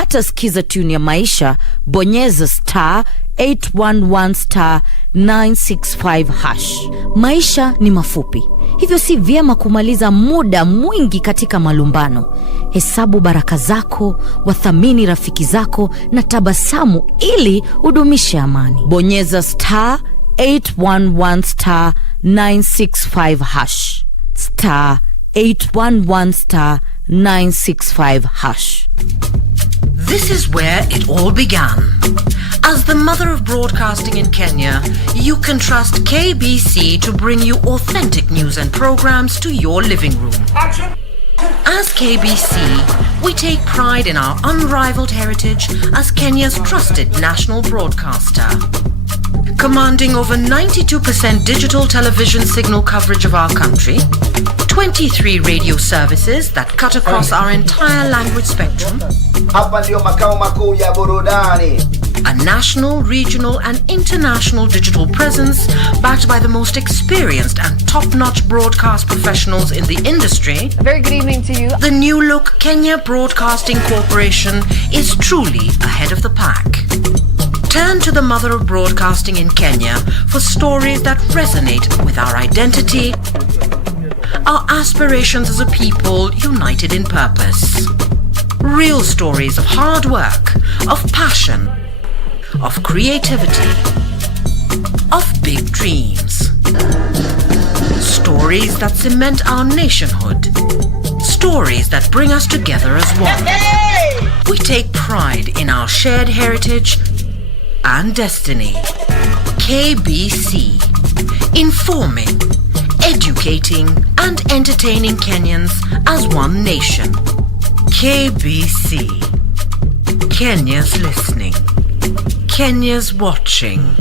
Ukipata skiza tune ya maisha, bonyeza *811*965#. Maisha ni mafupi, hivyo si vyema kumaliza muda mwingi katika malumbano. Hesabu baraka zako, wathamini rafiki zako na tabasamu ili udumishe amani. Bonyeza *811*965#. *811*965#. This is where it all began. As the mother of broadcasting in Kenya, you can trust KBC to bring you authentic news and programs to your living room. As KBC, we take pride in our unrivaled heritage as Kenya's trusted national broadcaster. Commanding over 92% digital television signal coverage of our country, 23 radio services that cut across our entire language spectrum, a national, regional and international digital presence backed by the most experienced and top-notch broadcast professionals in the industry. A very good evening to you. The new look Kenya Broadcasting Corporation is truly ahead of the pack. Turn to the mother of broadcasting in Kenya for stories that resonate with our identity, our aspirations as a people united in purpose. Real stories of hard work, of passion, of creativity, of big dreams. Stories that cement our nationhood. Stories that bring us together as one. We take pride in our shared heritage and destiny. KBC, informing, educating and entertaining Kenyans as one nation. KBC, Kenya's listening, Kenya's watching.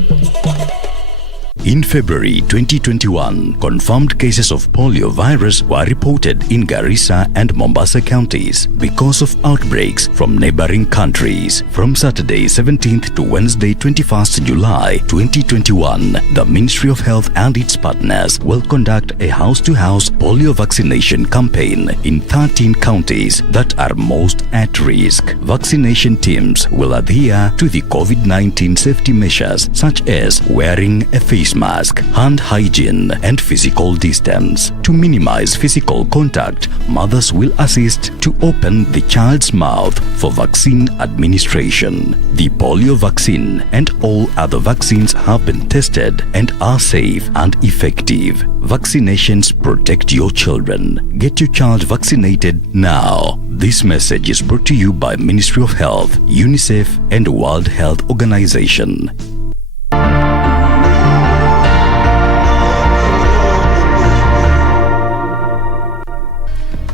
In February 2021, confirmed cases of polio virus were reported in Garissa and Mombasa counties because of outbreaks from neighboring countries. From Saturday 17th to Wednesday 21st July 2021, the Ministry of Health and its partners will conduct a house-to-house polio vaccination campaign in 13 counties that are most at risk. Vaccination teams will adhere to the COVID-19 safety measures such as wearing a face mask, hand hygiene and physical distance. To minimize physical contact, mothers will assist to open the child's mouth for vaccine administration. The polio vaccine and all other vaccines have been tested and are safe and effective. Vaccinations protect your children. Get your child vaccinated now. This message is brought to you by Ministry of Health, UNICEF and World Health Organization.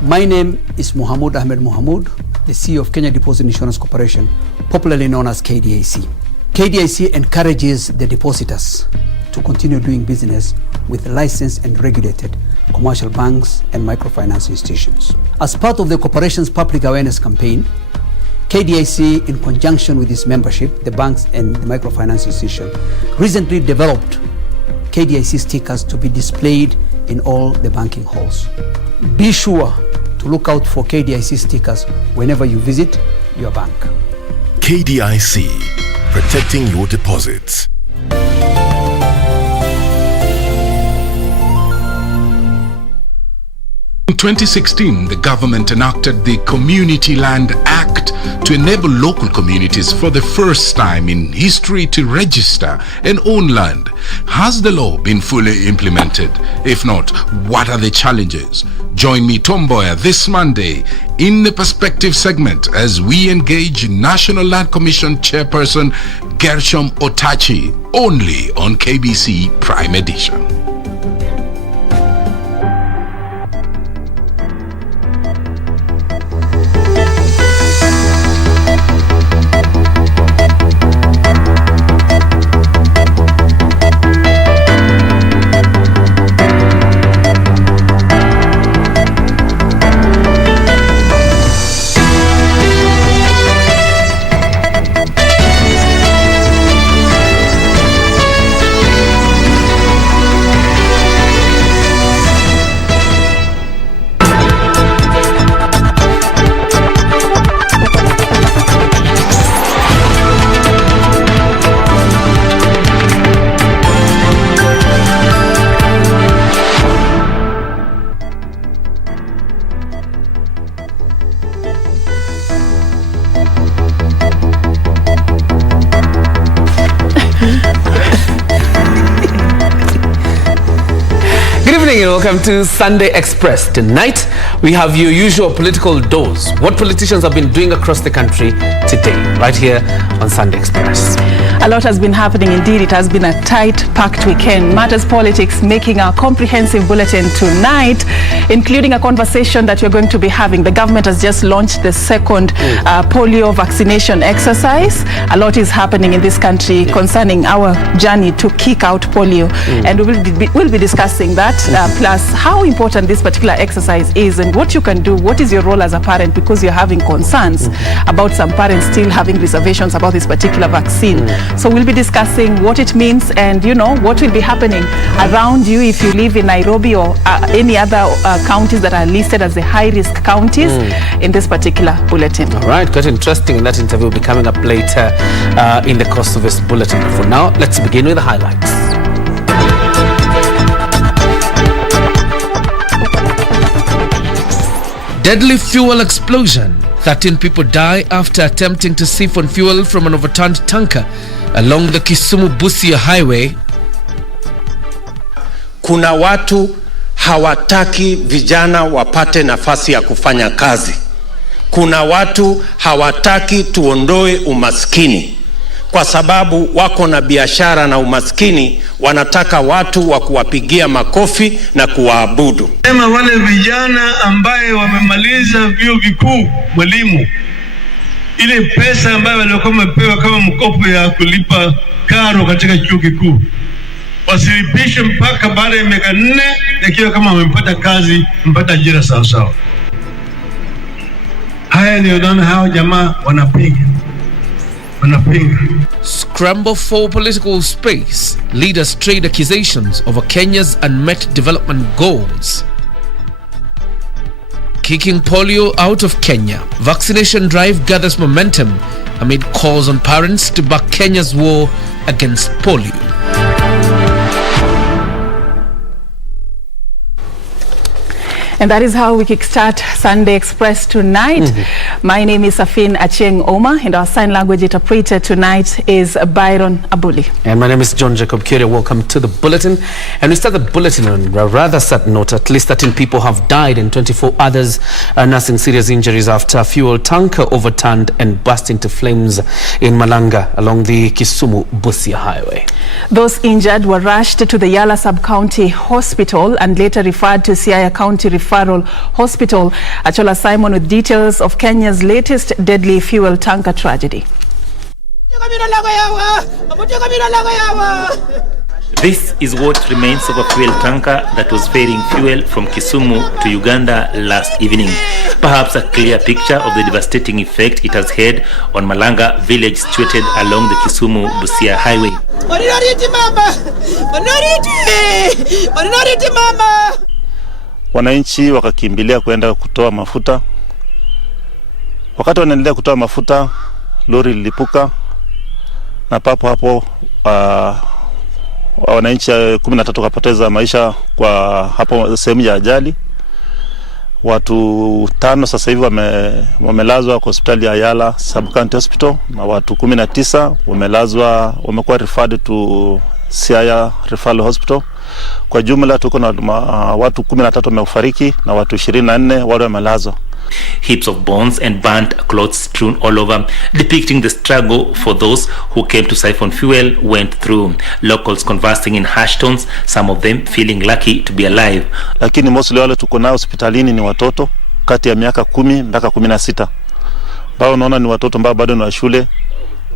My name is Mohamud Ahmed Mohamud, the CEO of Kenya Deposit Insurance Corporation, popularly known as KDIC. KDIC encourages the depositors to continue doing business with licensed and regulated commercial banks and microfinance institutions. As part of the corporation's public awareness campaign, KDIC, in conjunction with its membership, the banks and the microfinance institution, recently developed KDIC stickers to be displayed in all the banking halls. Be sure to look out for KDIC stickers whenever you visit your bank. KDIC, protecting your deposits. In 2016, the government enacted the Community Land Act to enable local communities for the first time in history to register and own land. Has the law been fully implemented? If not, what are the challenges? Join me, Tomboya, this Monday in the Perspective segment as we engage National Land Commission Chairperson Gershom Otachi, only on KBC Prime Edition. welcome to Sunday Express. Tonight, we have your usual political dose. What politicians have been doing across the country today, right here on Sunday Express. A lot has been happening indeed. It has been a tight, packed weekend. Matters Politics making a comprehensive bulletin tonight, including a conversation that we're going to be having. The government has just launched the second polio vaccination exercise. A lot is happening in this country concerning our journey to kick out polio. And we'll be discussing that, plus how important this particular exercise is and what you can do. What is your role as a parent, because you're having concerns about some parents still having reservations about this particular vaccine. So we'll be discussing what it means and, you know, what will be happening around you if you live in Nairobi or any other counties that are listed as the high-risk counties in this particular bulletin. All right, quite interesting. And that interview will be coming up later in the course of this bulletin. But for now, let's begin with the highlights. Deadly fuel explosion. 13 people die after attempting to siphon fuel from an overturned tanker along the Kisumu-Busia highway. Kuna watu hawataki vijana wapate nafasi ya kufanya kazi. Kuna watu hawataki tuondoe umaskini. Kwa sababu wako na biashara na umaskini, wanataka watu wa kuwapigia makofi na kuwaabudu. Sema wale vijana ambaye wamemaliza vyuo vikuu, mwalimu, ile pesa ambayo walikuwa wamepewa kama mkopo ya kulipa karo katika chuo kikuu, wasilipishe mpaka baada ya miaka 4, ikiwa kama wamepata kazi, mpata ajira sawa sawa. Haya ni unaona hao jamaa wanapinga. Scramble for political space. Leaders trade accusations over Kenya's unmet development goals. Kicking polio out of Kenya. Vaccination drive gathers momentum amid calls on parents to back Kenya's war against polio. And that is how we kickstart Sunday Express tonight. My name is Serfine Achieng Ouma, and our sign language interpreter tonight is Byron Abuli. And my name is John Jacob Kioria. Welcome to the bulletin. And we start the bulletin on a rather sad note. At least 13 people have died and 24 others are nursing serious injuries after a fuel tanker overturned and burst into flames in Malanga along the Kisumu-Busia highway. Those injured were rushed to the Yala Sub-County Hospital and later referred to Siaya County Referral Hospital. Achola Simon with details of Kenya's latest deadly fuel tanker tragedy. This is what remains of a fuel tanker that was ferrying fuel from Kisumu to Uganda last evening. Perhaps a clear picture of the devastating effect it has had on Malanga village situated along the Kisumu-Busia highway. Wananchi wakakimbilia kwenda kutoa mafuta. Wakati wanaendelea kutoa mafuta, lori lilipuka na papo hapo wananchi 13 wakapoteza maisha kwa hapo sehemu ya ajali. Watu 5 sasa hivi wamelazwa kwa hospitali ya Yala Sub-County Hospital na watu 19 wamekuwa referred to Siaya Referral Hospital. Kwa jumla tuko na watu 13 wamefariki na watu 24 wale wamelazwa. Heaps of bones and burnt clothes strewn all over, depicting the struggle for those who came to siphon fuel went through. Locals conversing in harsh tones, some of them feeling lucky to be alive. Lakini mostly wale tuko nao hospitalini ni watoto kati ya miaka 10 mpaka 16. Bao unaona ni watoto ambao bado ni wa shule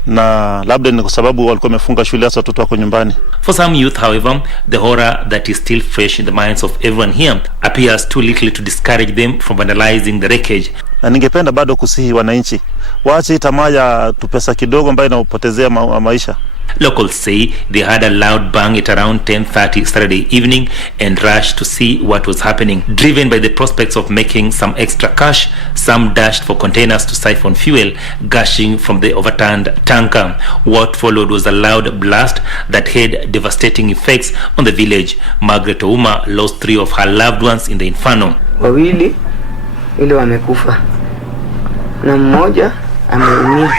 na labda ni kwa sababu walikuwa wamefunga shule hasa watoto wako nyumbani. For some youth, however, the horror that is still fresh in the minds of everyone here appears too little to discourage them from vandalizing the wreckage. Na ningependa bado kusihi wananchi waache tamaa ya tupesa kidogo ambayo inapotezea maisha. Locals say they had a loud bang at around 10:30 Saturday evening and rushed to see what was happening. Driven by the prospects of making some extra cash, some dashed for containers to siphon fuel gushing from the overturned tanker. What followed was a loud blast that had devastating effects on the village. Margaret Ouma lost 3 of her loved ones in the inferno. Wawili ile wamekufa na mmoja ameumia.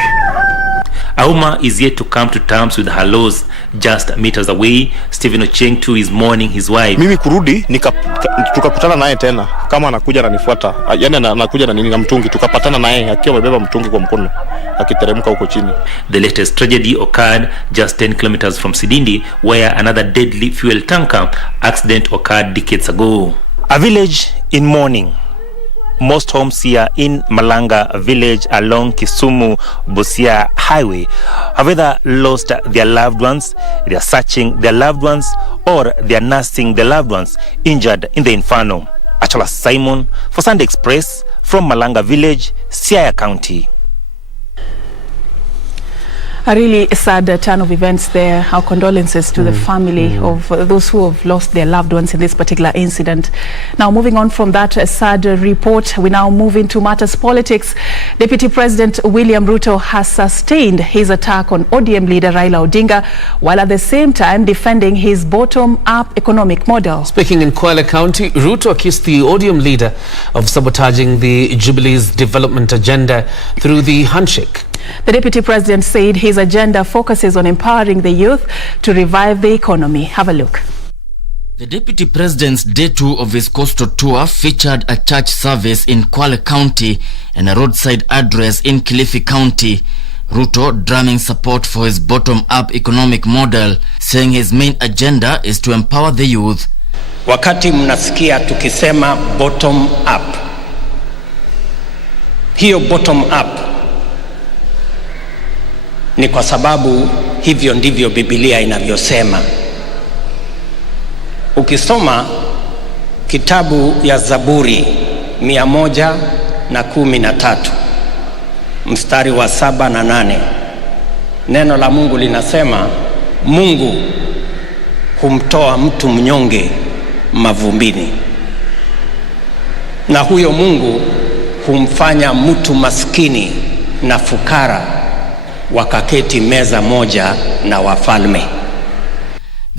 Ouma is yet to come to terms with her loss. Just meters away, Stephen Achieng too is mourning his wife. Mimi kurudi tukakutana naye tena kama anakuja ananifuata, yani anakuja na nini na mtungi, tukapatana naye akiwa amebeba mtungi kwa mkono akiteremka huko chini. The latest tragedy occurred just 10 kilometers from Sidindi, where another deadly fuel tanker accident occurred decades ago. A village in mourning. Most homes here in Malanga village along Kisumu-Busia highway have either lost their loved ones, they are searching their loved ones, or they are nursing their loved ones injured in the inferno. Achola Simon for Sunday Express from Malanga village, Siaya County. A really sad turn of events there. Our condolences to the family of those who have lost their loved ones in this particular incident. Now, moving on from that sad report, we now move into matters politics. Deputy President William Ruto has sustained his attack on ODM leader Raila Odinga, while at the same time defending his bottom-up economic model. Speaking in Kwale County, Ruto accused the ODM leader of sabotaging the Jubilee's development agenda through the handshake. The Deputy President said his agenda focuses on empowering the youth to revive the economy. Have a look. The Deputy President's day 2 of his coastal tour featured a church service in Kwale County and a roadside address in Kilifi County. Ruto drumming support for his bottom-up economic model, saying his main agenda is to empower the youth. Wakati mnasikia tukisema bottom up, hiyo bottom up ni kwa sababu hivyo ndivyo Biblia inavyosema. Ukisoma kitabu ya Zaburi 113 mstari wa 7 na 8, neno la Mungu linasema Mungu humtoa mtu mnyonge mavumbini, na huyo Mungu humfanya mtu maskini na fukara wakaketi meza moja na wafalme.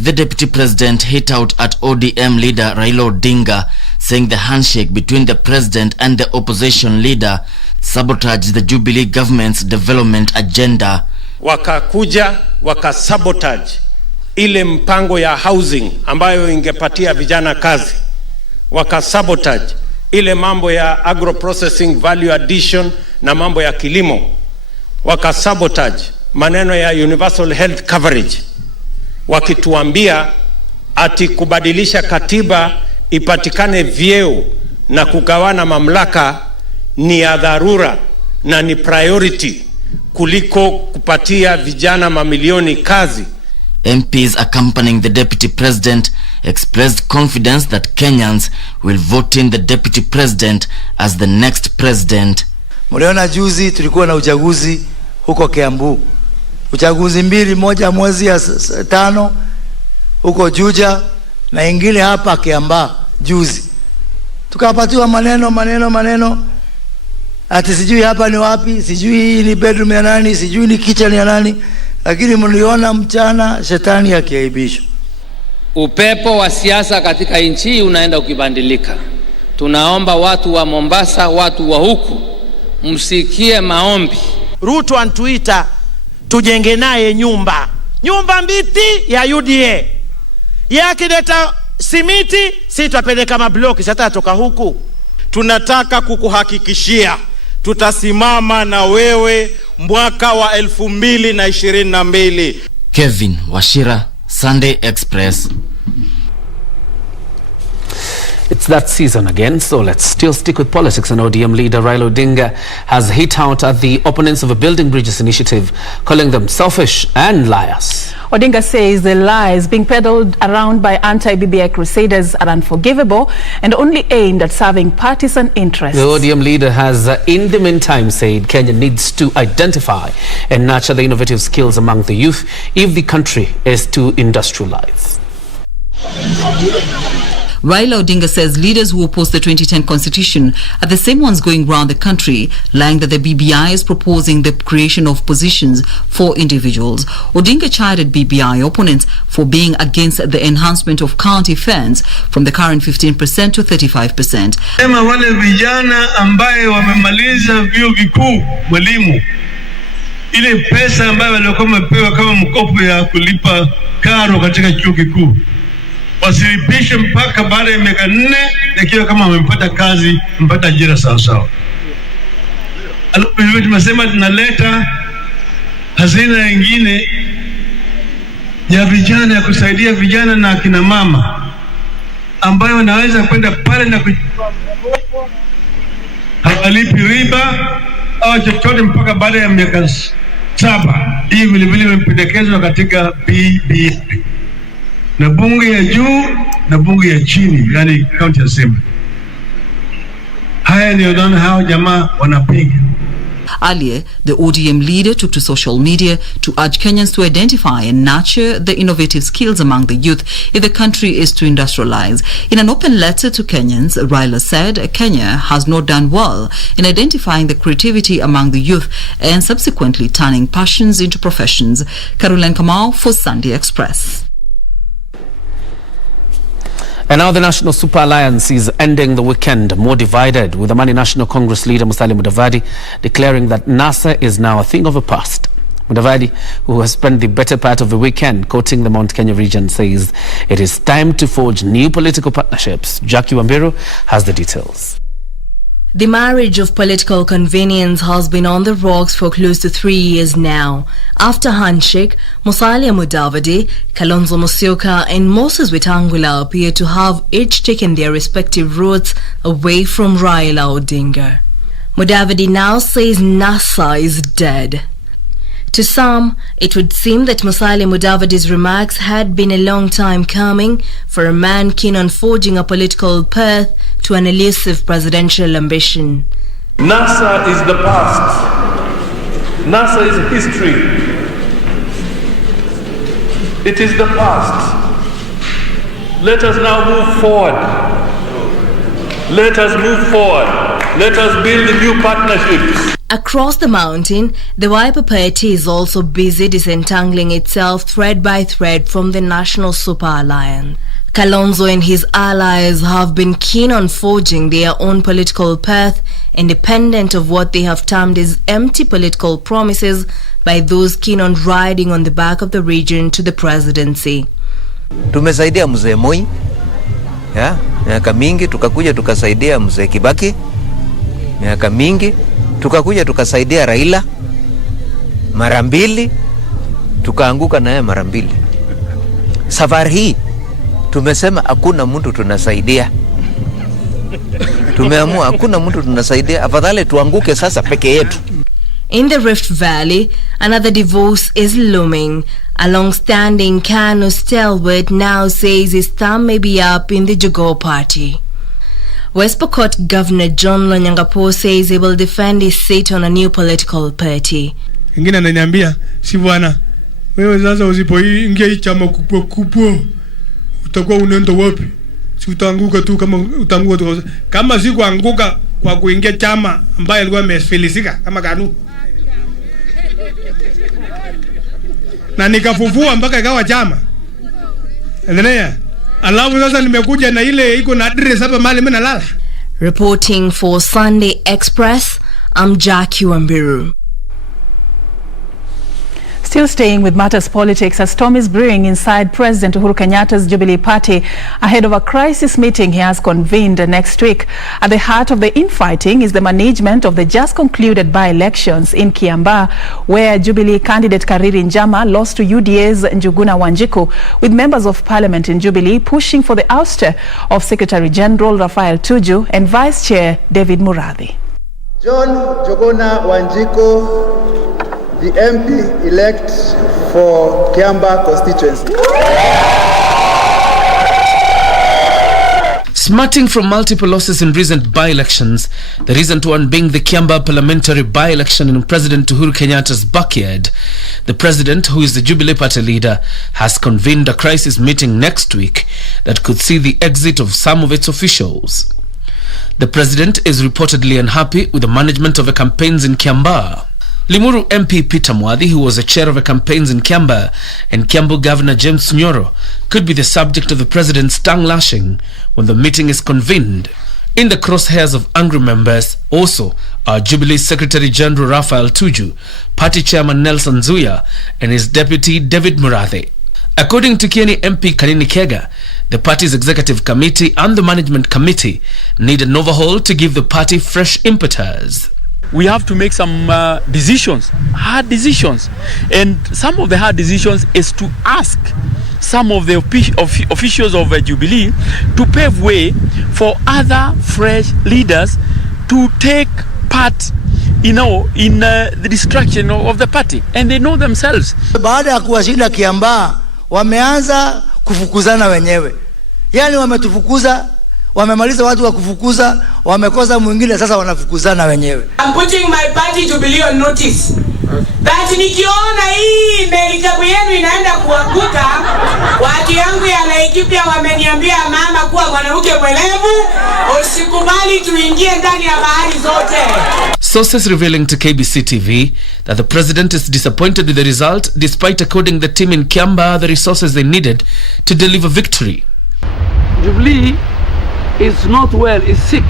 The Deputy President hit out at ODM leader Raila Odinga, saying the handshake between the President and the opposition leader sabotaged the Jubilee government's development agenda. Wakakuja wakasabotage ile mpango ya housing ambayo ingepatia vijana kazi. Wakasabotage ile mambo ya agro processing value addition na mambo ya kilimo. Wakasabotage maneno ya universal health coverage, wakituambia ati kubadilisha katiba ipatikane vyeo na kugawana mamlaka ni ya dharura na ni priority kuliko kupatia vijana mamilioni kazi. MPs accompanying the Deputy President expressed confidence that Kenyans will vote in the Deputy President as the next president. Mliona juzi tulikuwa na uchaguzi huko Kiambu. Uchaguzi mbili, moja mwezi ya 5 huko Juja na ingine hapa Kiamba juzi. Tukapatiwa maneno. Ati sijui hapa ni wapi, sijui hii ni bedroom ya nani, sijui ni kitchen ya nani, lakini mliona mchana shetani akiaibishwa. Upepo wa siasa katika nchi unaenda ukibadilika. Tunaomba watu wa Mombasa, watu wa huku, msikie maombi. Ruto antuita tujenge naye nyumba mbiti ya UDA. Yake deta simiti, si tutapeleka mabloki, sasa toka huku. Tunataka kukuhakikishia tutasimama na wewe mwaka wa 2022. Kevin Washira, Sunday Express. It's that season again, so let's still stick with politics. And ODM leader Raila Odinga has hit out at the opponents of a Building Bridges initiative, calling them selfish and liars. Odinga says the lies being peddled around by anti-BBI crusaders are unforgivable and only aimed at serving partisan interests. The ODM leader has, in the meantime, said Kenya needs to identify and nurture the innovative skills among the youth if the country is to industrialize. Raila Odinga says leaders who oppose the 2010 constitution are the same ones going round the country lying that the BBI is proposing the creation of positions for individuals. Odinga chided BBI opponents for being against the enhancement of county fares from the current 15% to 35%. Sema wale vijana ambaye wamemaliza vyuo vikuu mwalimu ile pesa ambayo walikuwa wamepewa kama mkopo ya kulipa karo katika chuo kikuu wasilipishe mpaka baada ya miaka 4, ikiwa kama wamepata kazi, mpata ajira sawa sawa. Alafu tumesema tunaleta hazina nyingine ya vijana, ya kusaidia vijana na akina mama ambayo wanaweza kwenda pale na kuchukua mkopo, hawalipi riba au chochote mpaka baada ya miaka 7. Hii vile vile imependekezwa katika BBI na bunge ya juu na bunge ya chini, yani county assembly. Haya ndio naona hao jamaa wanapinga. Earlier, the ODM leader took to social media to urge Kenyans to identify and nurture the innovative skills among the youth if the country is to industrialize. In an open letter to Kenyans, Raila said Kenya has not done well in identifying the creativity among the youth and subsequently turning passions into professions. Caroline Kamau for Sunday Express. And now the National Super Alliance is ending the weekend more divided, with the Amani National Congress leader Musalia Mudavadi declaring that NASA is now a thing of the past. Mudavadi, who has spent the better part of the weekend quoting the Mount Kenya region, says it is time to forge new political partnerships. Jackie Wambiru has the details. The marriage of political convenience has been on the rocks for close to 3 years now. After handshake, Musalia Mudavadi, Kalonzo Musyoka and Moses Wetangula appear to have each taken their respective routes away from Raila Odinga. Mudavadi now says NASA is dead. To some, it would seem that Musalia Mudavadi's remarks had been a long time coming for a man keen on forging a political path to an elusive presidential ambition. NASA is the past. NASA is history. It is the past. Let us now move forward. Let us move forward. Let us build new partnerships. Across the mountain, the Wiper Party is also busy disentangling itself thread by thread from the National Super Alliance. Kalonzo and his allies have been keen on forging their own political path, independent of what they have termed as empty political promises by those keen on riding on the back of the region to the presidency. Tumesaidia mzee Moi, miaka mingi, tukakuja tukasaidia mzee Kibaki, miaka mingi, tukakuja tukasaidia Raila mara 2, tukaanguka naye mara 2. Safari hii tumesema hakuna mtu tunasaidia. Tumeamua hakuna mtu tunasaidia, afadhali tuanguke sasa peke yetu. In the Rift Valley, another divorce is looming. A long-standing KANU stalwart now says his thumb may be up in the Jogoo party. West Pokot Governor John Lonyangapo says he will defend his seat on a new political party. Ingine ananiambia, si bwana, wewe sasa usipoingia hii chama kubwa utakuwa unaenda wapi? Si utaanguka tu kama utaanguka tu. Kama si kuanguka kwa kuingia chama ambaye alikuwa amefilisika kama KANU. Na nikafufua mpaka ikawa chama. Endelea. Alafu sasa nimekuja na ile iko na address hapa mahali mimi nalala. Reporting for Sunday Express, I'm Jackie Wambiru. Still staying with matters politics, a storm is brewing inside President Uhuru Kenyatta's Jubilee Party ahead of a crisis meeting he has convened next week. At the heart of the infighting is the management of the just concluded by-elections in Kiambaa, where Jubilee candidate Kariri Njama lost to UDA's Njuguna Wanjiku, with members of parliament in Jubilee pushing for the ouster of Secretary General Raphael Tuju and Vice Chair David Muradhi. John Njuguna Wanjiku, the MP-elect for Kiambaa constituency. Smarting from multiple losses in recent by-elections, the recent one being the Kiambaa parliamentary by-election in President Uhuru Kenyatta's backyard, the president, who is the Jubilee Party leader, has convened a crisis meeting next week that could see the exit of some of its officials. The president is reportedly unhappy with the management of the campaigns in Kiambaa. Limuru MP Peter Mwadhi, who was the chair of the campaigns in Kiambaa, and Kiambu Governor James Nyoro could be the subject of the president's tongue lashing when the meeting is convened. In the crosshairs of angry members also are Jubilee Secretary General Raphael Tuju, Party Chairman Nelson Zuya, and his deputy David Murathe. According to Kieni MP Kanini Kega, the party's executive committee and the management committee need an overhaul to give the party fresh impetus. We have to make some decisions, hard decisions, and some of the hard decisions is to ask some of the officials of Jubilee to pave way for other fresh leaders to take part, in the destruction of the party, and they know themselves. Baada ya kuwashinda Kiambaa, wameanza kufukuzana wenyewe. Yani wametufukuza, wamemaliza watu wa kufukuza, wamekosa mwingine, sasa wanafukuzana wenyewe. I'm putting my party Jubilee on notice that nikiona hii melikabu yenu inaenda kuanguka, watu yangu ya Laikipia wameniambia mama kuwa mwanamke mwelevu, usikubali tuingie ndani ya bahari zote. Sources revealing to KBC TV that the president is disappointed with the result despite according the team in Kiambaa the resources they needed to deliver victory. Jubilee is not well, is sick.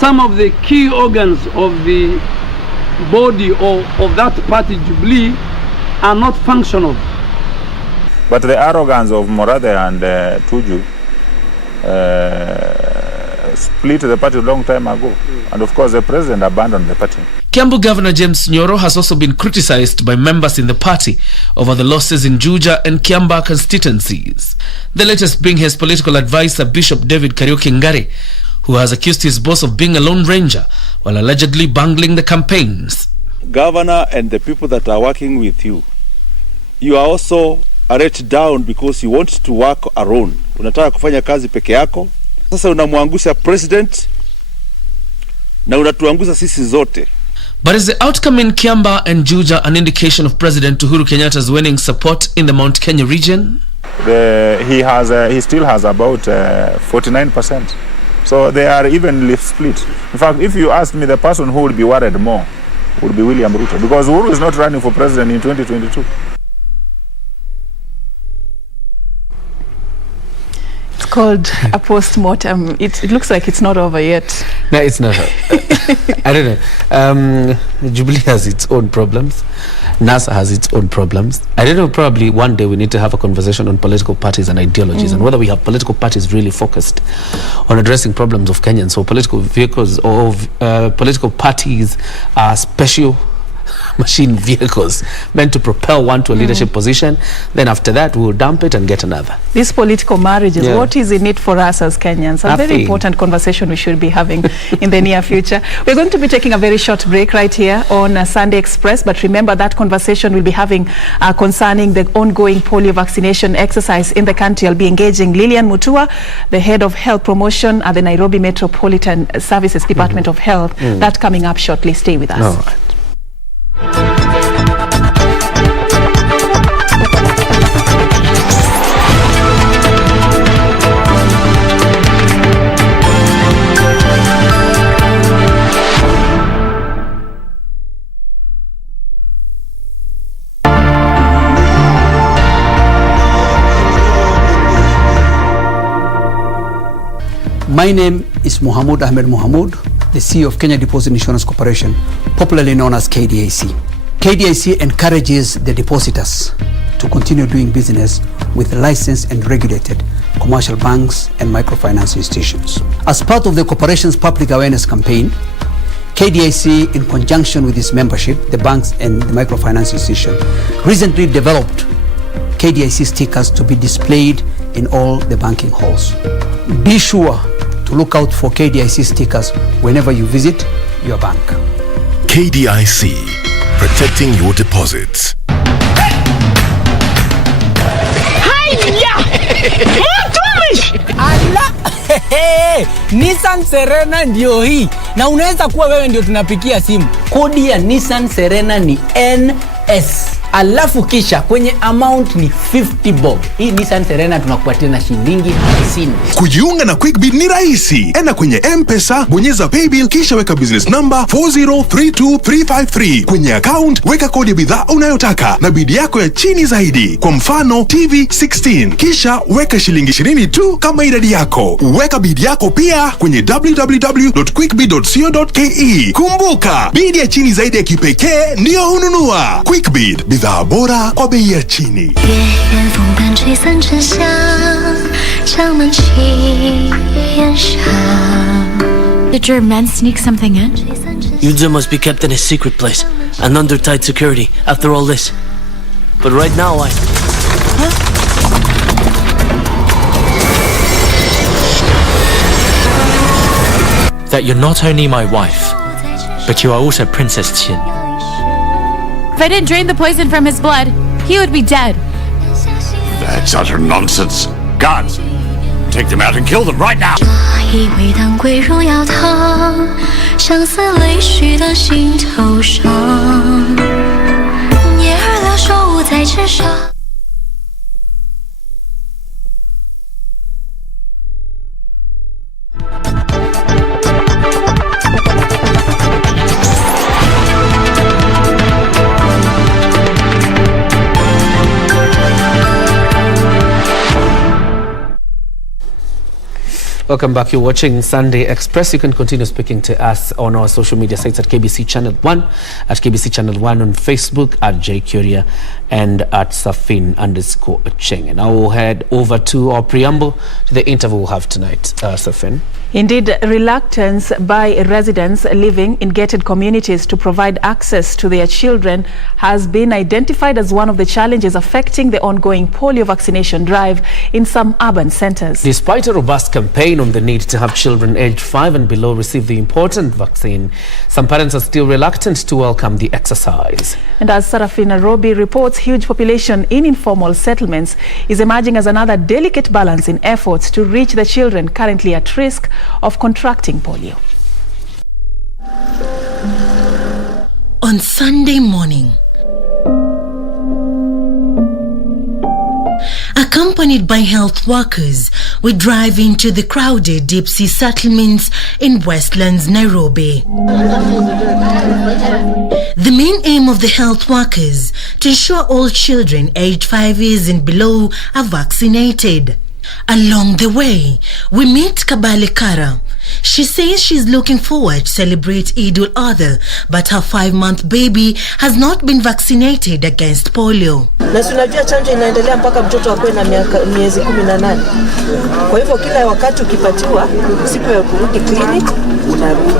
Some of the key organs of the body of that party, Jubilee, are not functional. But the arrogance of Murathe and Tuju split the party a long time ago. And of course the president abandoned the party. Kiambu Governor James Nyoro has also been criticized by members in the party over the losses in Juja and Kiambaa constituencies. The latest being his political advisor Bishop David Kariuki Ngare, who has accused his boss of being a lone ranger while allegedly bungling the campaigns. Governor and the people that are working with you, you are also let down because you want to work alone. Unataka kufanya kazi peke yako. Sasa unamwangusha president na unatuangusha sisi zote. But is the outcome in Kiambaa and Juja an indication of President Uhuru Kenyatta's winning support in the Mount Kenya region? He still has about 49%. So they are evenly split. In fact, if you ask me, the person who would be worried more would be William Ruto, because Uhuru is not running for president in 2022. It's called a post-mortem. It looks like it's not over yet. No, it's not. I don't know. Jubilee has its own problems. NASA has its own problems. I don't know, probably one day we need to have a conversation on political parties and ideologies and whether we have political parties really focused on addressing problems of Kenyans. So political vehicles or political parties are special machine vehicles meant to propel one to a leadership position. Then after that, we'll dump it and get another. These political marriages, what is in it for us as Kenyans? A very important conversation we should be having in the near future. We're going to be taking a very short break right here on Sunday Express. But remember, that conversation we'll be having concerning the ongoing polio vaccination exercise in the country. I'll be engaging Lilian Mutua, the head of health promotion at the Nairobi Metropolitan Services Department of Health. That coming up shortly. Stay with us. All right. My name is Mohamud Ahmed Mohamud, the CEO of Kenya Deposit Insurance Corporation, popularly known as KDIC. KDIC encourages the depositors to continue doing business with licensed and regulated commercial banks and microfinance institutions. As part of the corporation's public awareness campaign, KDIC, in conjunction with its membership, the banks and the microfinance institution, recently developed KDIC stickers to be displayed in all the banking halls. Be sure to look out for KDIC stickers whenever you visit your bank. KDIC, protecting your deposits. Nissan Serena ndio hii, na unaweza kuwa wewe ndio tunapikia simu. Kodi ya Nissan Serena ni NS. alafu kisha kwenye amount ni 50 bob. Hii Nissan Serena tunakupatia na shilingi 50. Kujiunga na QuickBid ni rahisi. Enda kwenye M-Pesa, bonyeza paybill, kisha weka business number 4032353. Kwenye account weka kodi ya bidhaa unayotaka na bid yako ya chini zaidi. Kwa mfano TV 16, kisha weka shilingi 20 tu kama idadi yako. Weka bid yako pia kwenye www.quickbid.co.ke. Kumbuka, bid ya chini zaidi ya kipekee ndio hununua. QuickBid, bidhaa bora kwa bei ya chini. Did your men sneak something in? Yudze must be kept in a secret place and under tight security after all this. But right now that you're not only my wife, but you are also Princess Qian. If I didn't drain the poison from his blood, he would be dead. That's utter nonsense. Guards, take them out and kill them right now. Welcome back. You're watching Sunday Express. You can continue speaking to us on our social media sites at KBC Channel 1, at KBC Channel 1 on Facebook, at Kioria, and at Serfine _Achieng. And now we'll head over to our preamble to the interview we'll have tonight. Serfine. Indeed, reluctance by residents living in gated communities to provide access to their children has been identified as one of the challenges affecting the ongoing polio vaccination drive in some urban centers. Despite a robust campaign on the need to have children aged 5 and below receive the important vaccine, some parents are still reluctant to welcome the exercise. And as Serfine Robi reports, huge population in informal settlements is emerging as another delicate balance in efforts to reach the children currently at risk of contracting polio. On Sunday morning, accompanied by health workers, we drive into the crowded deep sea settlements in Westlands, Nairobi. The main aim of the health workers to ensure all children aged 5 years and below are vaccinated. Along the way, we meet Kabale Kara. She says she's looking forward to celebrate Eid al-Adha, but her 5-month baby has not been vaccinated against polio. Na tunajua chanjo inaendelea mpaka mtoto akue na miezi 18. Kwa hivyo kila wakati ukipatiwa siku ya kurudi clinic unarudi.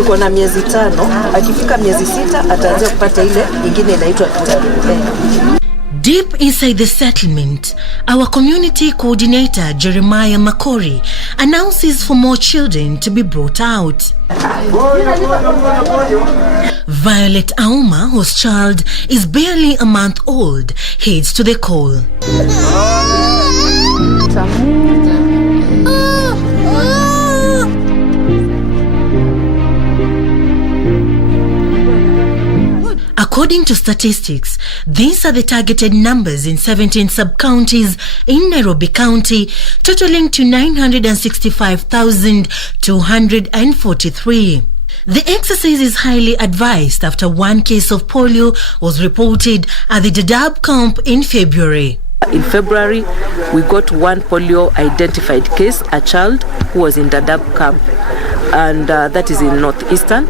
Uko na miezi 5, akifika miezi 6 ataanza kupata ile nyingine inaitwa vitamin A. Deep inside the settlement, our community coordinator Jeremiah Makori announces for more children to be brought out. Violet Ouma, whose child is barely a month old, heads to the call. According to statistics, these are the targeted numbers in 17 sub-counties in Nairobi County, totaling to 965,243. The exercise is highly advised after one case of polio was reported at the Dadaab camp in February. In February, we got one polio identified case, a child who was in Dadaab camp, and that is in northeastern.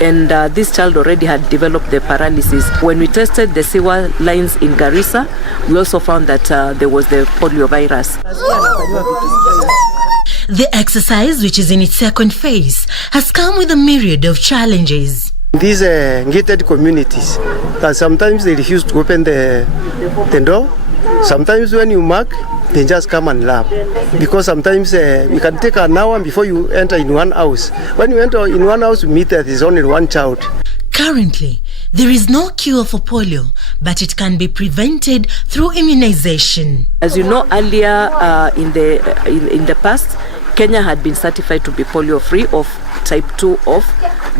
And this child already had developed the paralysis. When we tested the sewer lines in Garissa, we also found that there was the polio virus. The exercise, which is in its second phase, has come with a myriad of challenges. These gated communities, sometimes they refuse to open the door. Sometimes when you mark, they just come and laugh. Because sometimes you can take an hour before you enter in one house. When you enter in one house, you meet that there is only one child. Currently, there is no cure for polio, but it can be prevented through immunization. As you know, earlier in the past, Kenya had been certified to be polio-free of type 2 of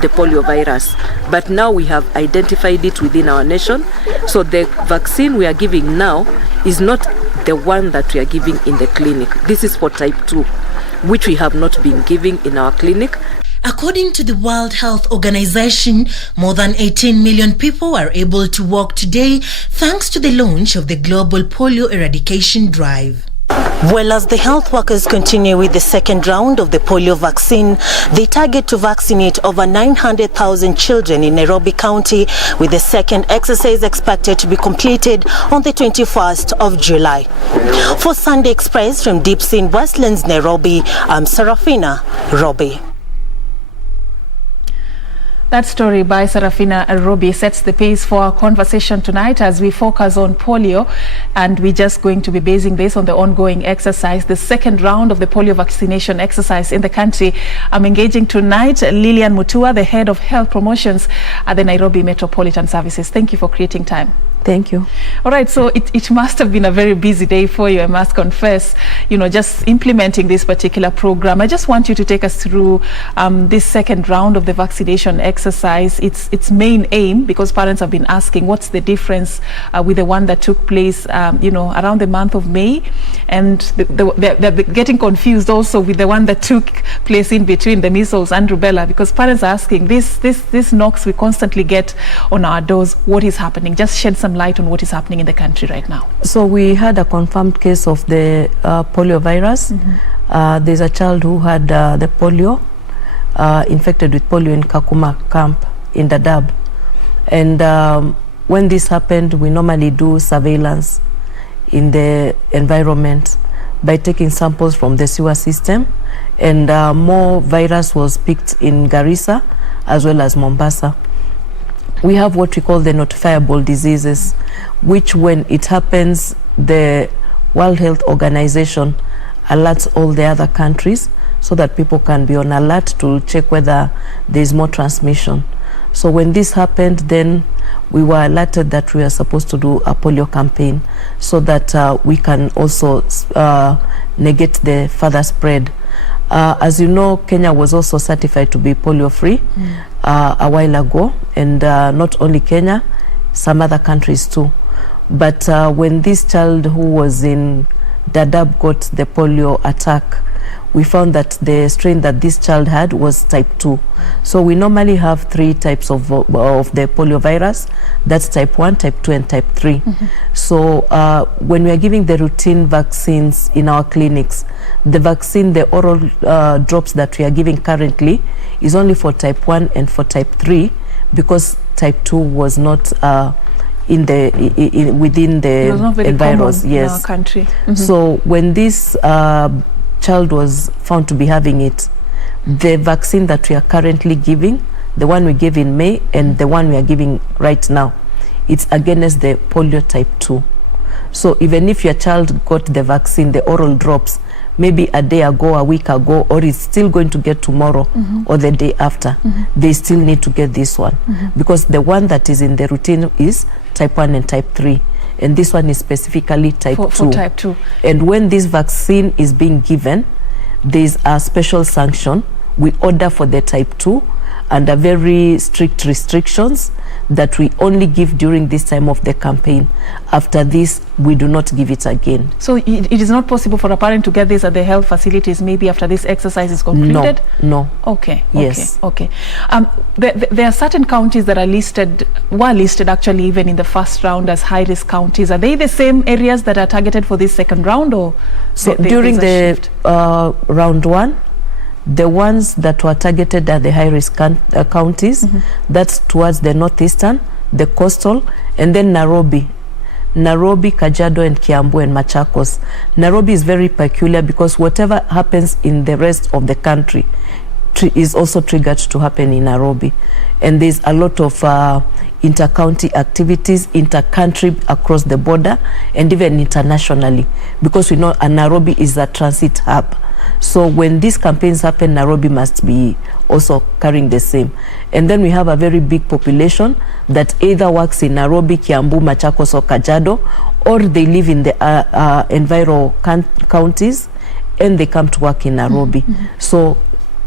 the polio virus. But now we have identified it within our nation. So the vaccine we are giving now is not the one that we are giving in the clinic. This is for type 2, which we have not been giving in our clinic. According to the World Health Organization, more than 18 million people are able to walk today thanks to the launch of the global polio eradication drive. Well, as the health workers continue with the second round of the polio vaccine, they target to vaccinate over 900,000 children in Nairobi County, with the second exercise expected to be completed on the 21st of July. For Sunday Express from Deep Sea in Westlands, Nairobi, I'm Serfine Robbie. That story by Serfine Robbie sets the pace for our conversation tonight as we focus on polio, and we're just going to be basing this on the ongoing exercise, the second round of the polio vaccination exercise in the country. I'm engaging tonight Lilian Mutua, the head of health promotions at the Nairobi Metropolitan Services. Thank you for creating time. Thank you. All right, so it must have been a very busy day for you, I must confess, just implementing this particular program. I just want you to take us through this second round of the vaccination exercise, its main aim, because parents have been asking what's the difference with the one that took place, around the month of May, and they're getting confused also with the one that took place in between, the measles and rubella, because parents are asking, this knocks we constantly get on our doors, what is happening? Just shed some light on what is happening in the country right now. So we had a confirmed case of the polio virus. There's a child who had the polio, infected with polio in Kakuma camp in Dadaab. And when this happened, we normally do surveillance in the environment by taking samples from the sewer system. And more virus was picked in Garissa as well as Mombasa. We have what we call the notifiable diseases, which when it happens, the World Health Organization alerts all the other countries so that people can be on alert to check whether there is more transmission. So when this happened, then we were alerted that we are supposed to do a polio campaign so that we can also negate the further spread. As you know, Kenya was also certified to be polio-free a while ago, and not only Kenya, some other countries too. But when this child who was in Dadaab got the polio attack, we found that the strain that this child had was type 2. So we normally have 3 types of the polio virus. That's type 1, type 2, and type 3. So when we are giving the routine vaccines in our clinics, the vaccine, the oral drops that we are giving currently is only for type 1 and for type 3, because type 2 was not within the virus. Yes. In our country. So when this child was found to be having it, the vaccine that we are currently giving, the one we gave in May and the one we are giving right now, it's against the polio type 2. So even if your child got the vaccine, the oral drops, maybe a day ago, a week ago, or is still going to get tomorrow or the day after, they still need to get this one, because the one that is in the routine is type 1 and type 3. And this one is specifically type 2. For type 2. And when this vaccine is being given, there is a special sanction. We order for the type 2 under very strict restrictions that we only give during this time of the campaign. After this, we do not give it again. So it is not possible for a parent to get this at the health facilities maybe after this exercise is concluded? No. Okay. Yes. Okay. There are certain counties that were listed actually even in the first round as high-risk counties. Are they the same areas that are targeted for this second round, or? So during the round 1, the ones that were targeted are the high-risk counties. That's towards the northeastern, the coastal, and then Nairobi, Kajiado, and Kiambu, and Machakos. Nairobi is very peculiar because whatever happens in the rest of the country is also triggered to happen in Nairobi. And there's a lot of inter-county activities, inter-country across the border, and even internationally, because we know Nairobi is a transit hub. So when these campaigns happen, Nairobi must be also carrying the same. And then we have a very big population that either works in Nairobi, Kiambu, Machakos, or Kajiado, or they live in the environal counties, and they come to work in Nairobi. So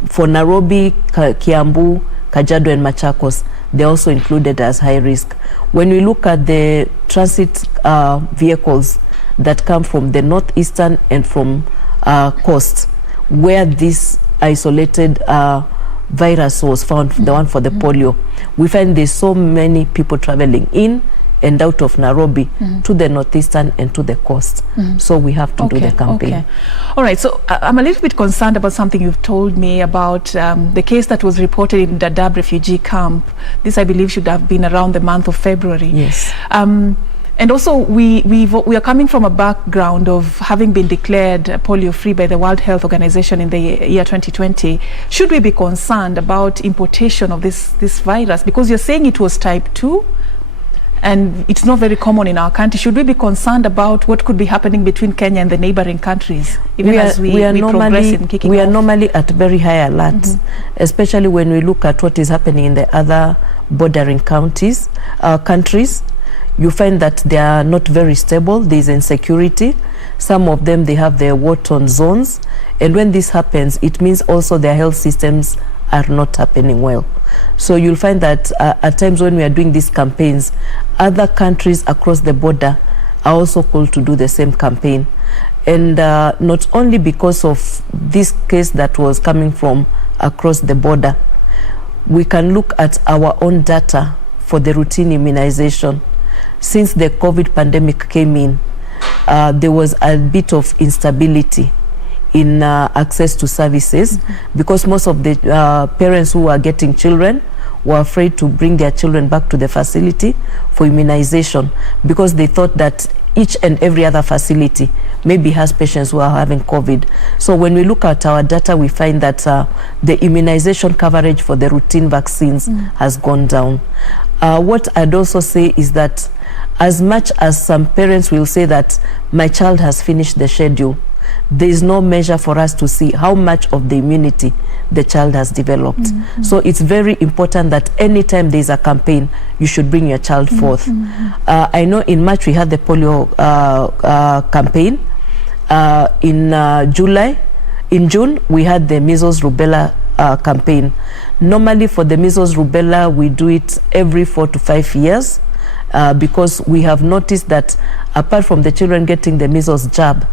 for Nairobi, Kiambu, Kajiado and Machakos, they're also included as high risk. When we look at the transit vehicles that come from the northeastern and from coast, where this isolated virus was found, the one for the polio, we find there's so many people traveling in and out of Nairobi to the northeastern and to the coast. So we have to do the campaign. Okay. All right, so I'm a little bit concerned about something you've told me about the case that was reported in Dadaab refugee camp. This, I believe, should have been around the month of February. Yes. And also, we are coming from a background of having been declared polio-free by the World Health Organization in the year 2020. Should we be concerned about importation of this virus? Because you're saying it was type 2, and it's not very common in our country. Should we be concerned about what could be happening between Kenya and the neighboring countries, even as we progress in kicking off? We are normally at very high alert, especially when we look at what is happening in the other bordering countries. You find that they are not very stable. There's insecurity. Some of them, they have their war-torn zones. And when this happens, it means also their health systems are not happening well. So you'll find that at times when we are doing these campaigns, other countries across the border are also called to do the same campaign. And not only because of this case that was coming from across the border, we can look at our own data for the routine immunization. Since the COVID pandemic came in, there was a bit of instability in access to services because most of the parents who are getting children were afraid to bring their children back to the facility for immunization because they thought that each and every other facility maybe has patients who are having COVID. So when we look at our data, we find that the immunization coverage for the routine vaccines has gone down. What I'd also say is that as much as some parents will say that my child has finished the schedule, there is no measure for us to see how much of the immunity the child has developed. So it's very important that anytime there is a campaign, you should bring your child forth. I know in March we had the polio campaign. In June we had the measles rubella campaign. Normally for the measles rubella we do it every 4 to 5 years because we have noticed that apart from the children getting the measles jab,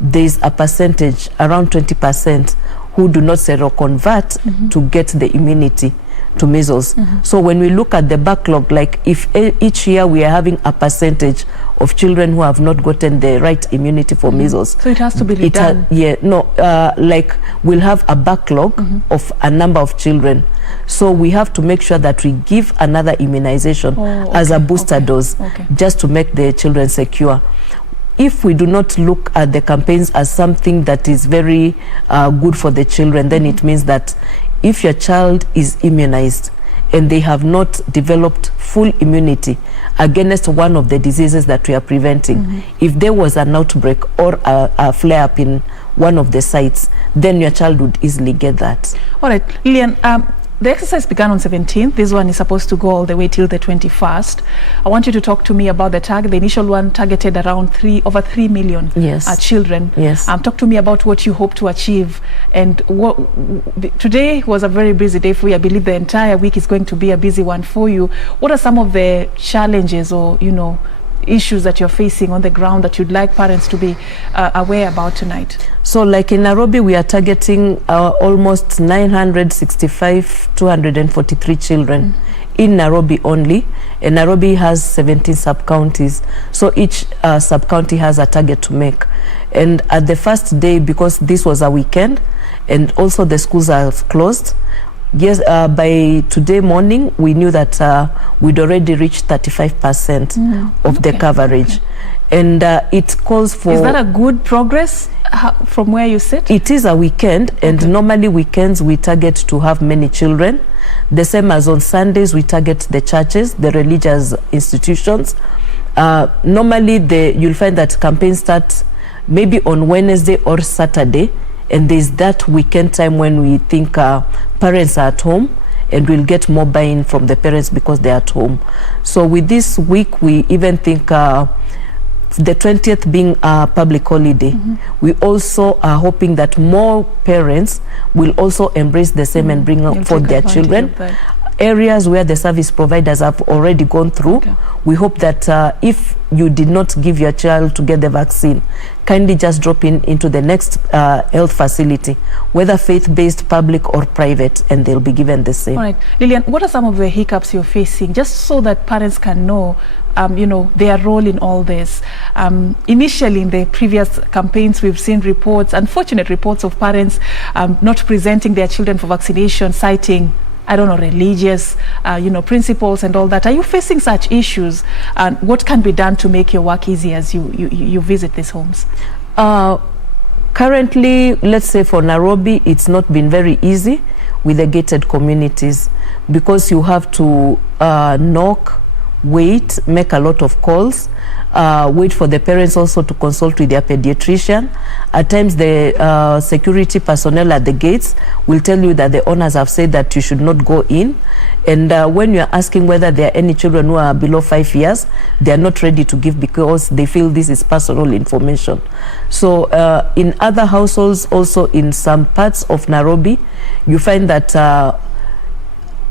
there is a percentage, around 20%, who do not seroconvert to get the immunity to measles. So when we look at the backlog, like if each year we are having a percentage of children who have not gotten the right immunity for measles. So it has to be redone. Like we'll have a backlog of a number of children. So we have to make sure that we give another immunization as a booster dose just to make the children secure. If we do not look at the campaigns as something that is very good for the children, then it means that if your child is immunized and they have not developed full immunity against one of the diseases that we are preventing, if there was an outbreak or a flare-up in one of the sites, then your child would easily get that. All right, Lillian, the exercise began on 17th. This one is supposed to go all the way till the 21st. I want you to talk to me about the target. The initial one targeted around over 3 million children. Yes. Talk to me about what you hope to achieve. And today was a very busy day for you. I believe the entire week is going to be a busy one for you. What are some of the challenges or, issues that you're facing on the ground that you'd like parents to be aware about tonight? So like in Nairobi, we are targeting almost 243 children in Nairobi only. And Nairobi has 17 sub-counties. So each sub-county has a target to make. And at the first day, because this was a weekend, and also the schools are closed, yes, by today morning, we knew that we'd already reached 35% of the coverage. And it calls for... Is that a good progress from where you sit? It is a weekend, and normally weekends we target to have many children. The same as on Sundays, we target the churches, the religious institutions. Normally, you'll find that campaigns start maybe on Wednesday or Saturday, and there's that weekend time when we think parents are at home, and we'll get more buy-in from the parents because they're at home. So with this week, we even think the 20th being a public holiday, we also are hoping that more parents will also embrace the same and bring forth their children. Areas where the service providers have already gone through, we hope that if you did not give your child to get the vaccine, kindly just drop into the next health facility, whether faith-based, public or private, and they'll be given the same. All right. Lillian, what are some of the hiccups you're facing, just so that parents can know you know, their role in all this? Initially, in the previous campaigns, we've seen reports, unfortunate reports of parents not presenting their children for vaccination, citing, I don't know, religious, you know, principles and all that. Are you facing such issues? And what can be done to make your work easy as you visit these homes? Currently, let's say for Nairobi, it's not been very easy with the gated communities, because you have to knock, wait, make a lot of calls, wait for the parents also to consult with their pediatrician. At times the security personnel at the gates will tell you that the owners have said that you should not go in, and when you are asking whether there are any children who are below 5 years, they are not ready to give because they feel this is personal information. So in other households, also in some parts of Nairobi, you find that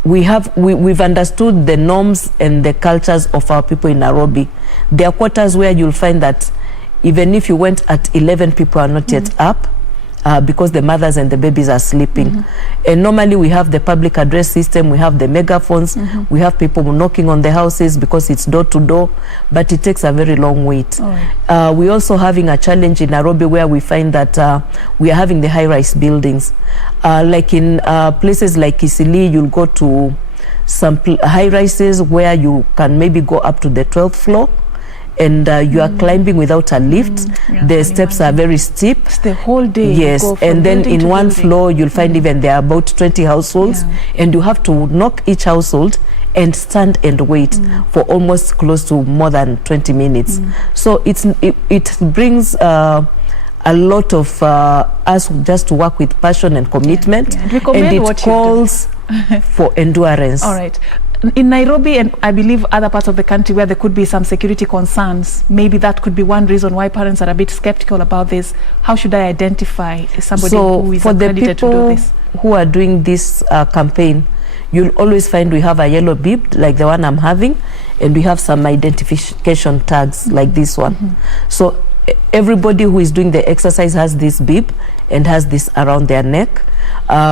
we've understood the norms and the cultures of our people in Nairobi. There are quarters where you'll find that even if you went at 11, people are not yet up because the mothers and the babies are sleeping. And normally we have the public address system, we have the megaphones, we have people knocking on the houses because it's door to door, but it takes a very long wait. We're also having a challenge in Nairobi where we find that we are having the high-rise buildings. Like in places like Kisili, you'll go to some high-rises where you can maybe go up to the 12th floor, and you are climbing without a lift. The steps are very steep. It's the whole day. Yes, and then in one floor you'll find even there are about 20 households, and you have to knock each household and stand and wait for almost close to more than 20 minutes. So it brings a lot of us just to work with passion and commitment, and it calls for endurance. All right. In Nairobi, and I believe other parts of the country where there could be some security concerns, maybe that could be one reason why parents are a bit skeptical about this. How should I identify somebody who is accredited to do this? Who are doing this campaign, you'll always find we have a yellow bib like the one I'm having, and we have some identification tags like this one. So everybody who is doing the exercise has this bib and has this around their neck.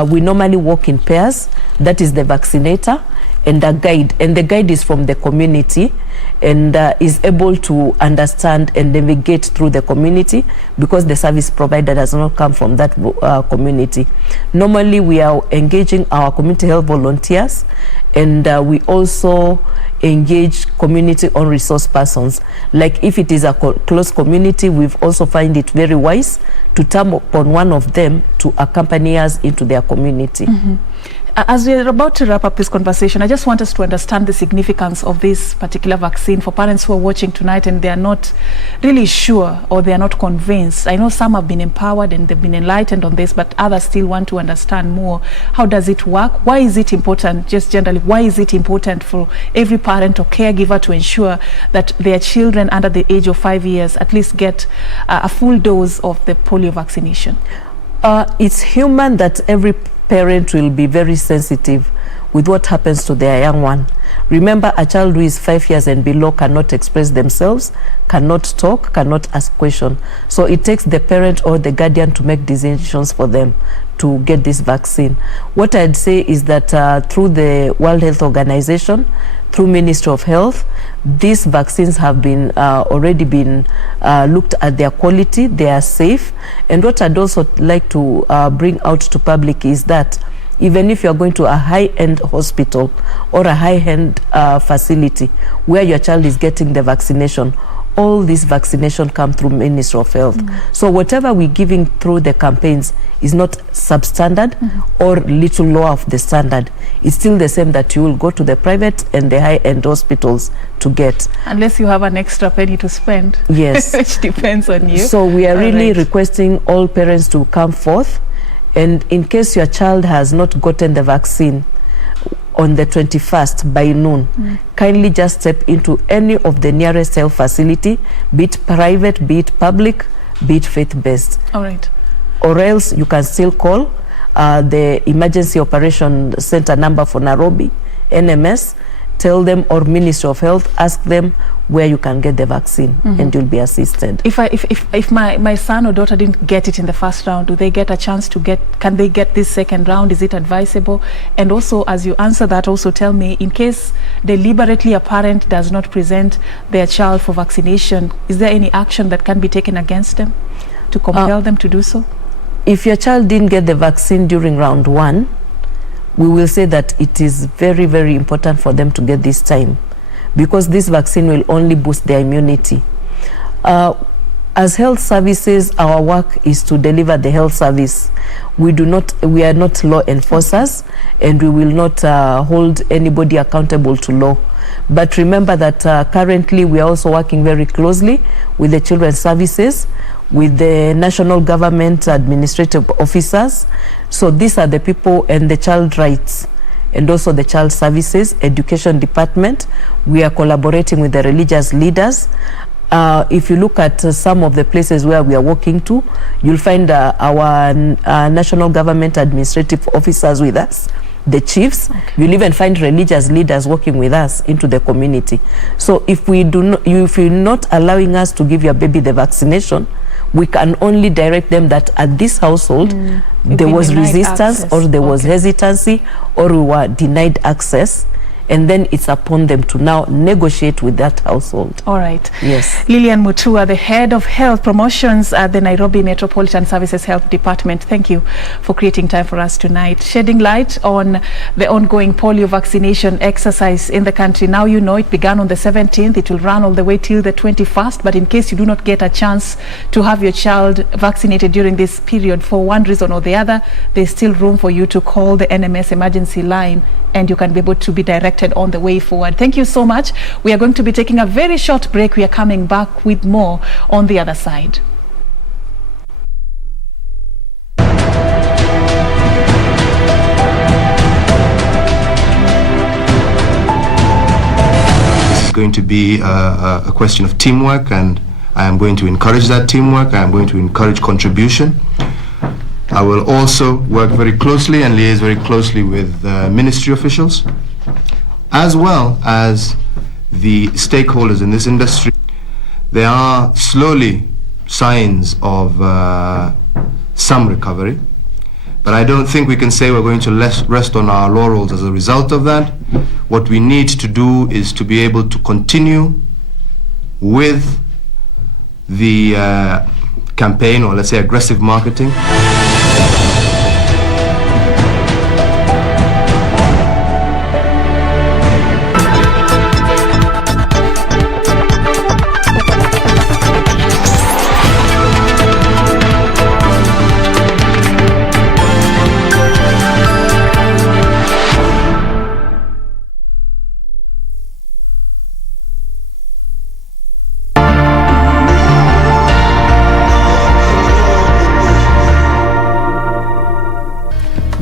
We normally walk in pairs. That is the vaccinator and a guide, and the guide is from the community and is able to understand and navigate through the community because the service provider does not come from that community. Normally we are engaging our community health volunteers, and we also engage community owned resource persons. Like if it is a close community, we've also find it very wise to tap upon one of them to accompany us into their community. As we're about to wrap up this conversation, I just want us to understand the significance of this particular vaccine for parents who are watching tonight and they are not really sure or they are not convinced. I know some have been empowered and they've been enlightened on this, but others still want to understand more. How does it work? Why is it important? Just generally, why is it important for every parent or caregiver to ensure that their children under the age of 5 years at least get a full dose of the polio vaccination? It's human that every parent will be very sensitive with what happens to their young one. Remember, a child who is 5 years and below cannot express themselves, cannot talk, cannot ask questions. So it takes the parent or the guardian to make decisions for them to get this vaccine. What I'd say is that through the World Health Organization, through Ministry of Health, these vaccines have been already been looked at their quality, they are safe. And what I'd also like to bring out to public is that even if you're going to a high-end hospital or a high-end facility where your child is getting the vaccination, all this vaccination come through Ministry of Health. So whatever we're giving through the campaigns is not substandard or little lower of the standard. It's still the same that you will go to the private and the high-end hospitals to get. Unless you have an extra penny to spend. Yes. Which depends on you. So we are really requesting all parents to come forth, and in case your child has not gotten the vaccine, on the 21st by noon, kindly just step into any of the nearest health facility, be it private, be it public, be it faith-based. All right. Or else you can still call the Emergency Operation Center number for Nairobi, NMS, tell them, or Ministry of Health, ask them where you can get the vaccine, and you'll be assisted. If my son or daughter didn't get it in the first round, do they get a chance to get, can they get this second round? Is it advisable? And also, as you answer that, also tell me, in case deliberately a parent does not present their child for vaccination, is there any action that can be taken against them to compel them to do so? If your child didn't get the vaccine during round 1, we will say that it is very, very important for them to get this time, because this vaccine will only boost their immunity. As health services, our work is to deliver the health service. We are not law enforcers, and we will not hold anybody accountable to law. But remember that currently we are also working very closely with the children's services, with the national government administrative officers. So these are the people, and the child rights, and also the child services, education department. We are collaborating with the religious leaders. If you look at some of the places where we are working to, you'll find our national government administrative officers with us, the chiefs. You'll even find religious leaders working with us into the community. So if you're not allowing us to give your baby the vaccination, we can only direct them that at this household there was resistance, or there was hesitancy, or we were denied access, and then it's upon them to now negotiate with that household. All right. Yes. Lillian Mutua, the head of health promotions at the Nairobi Metropolitan Services Health Department, thank you for creating time for us tonight, shedding light on the ongoing polio vaccination exercise in the country. Now you know it began on the 17th. It will run all the way till the 21st. But in case you do not get a chance to have your child vaccinated during this period for one reason or the other, there's still room for you to call the NMS emergency line, and you can be able to be directed on the way forward. Thank you so much. We are going to be taking a very short break. We are coming back with more on the other side. This is going to be a question of teamwork, and I am going to encourage that teamwork. I am going to encourage contribution. I will also work very closely and liaise very closely with ministry officials, as well as the stakeholders in this industry. There are slowly signs of some recovery, but I don't think we can say we're going to rest on our laurels as a result of that. What we need to do is to be able to continue with the campaign, or let's say aggressive marketing.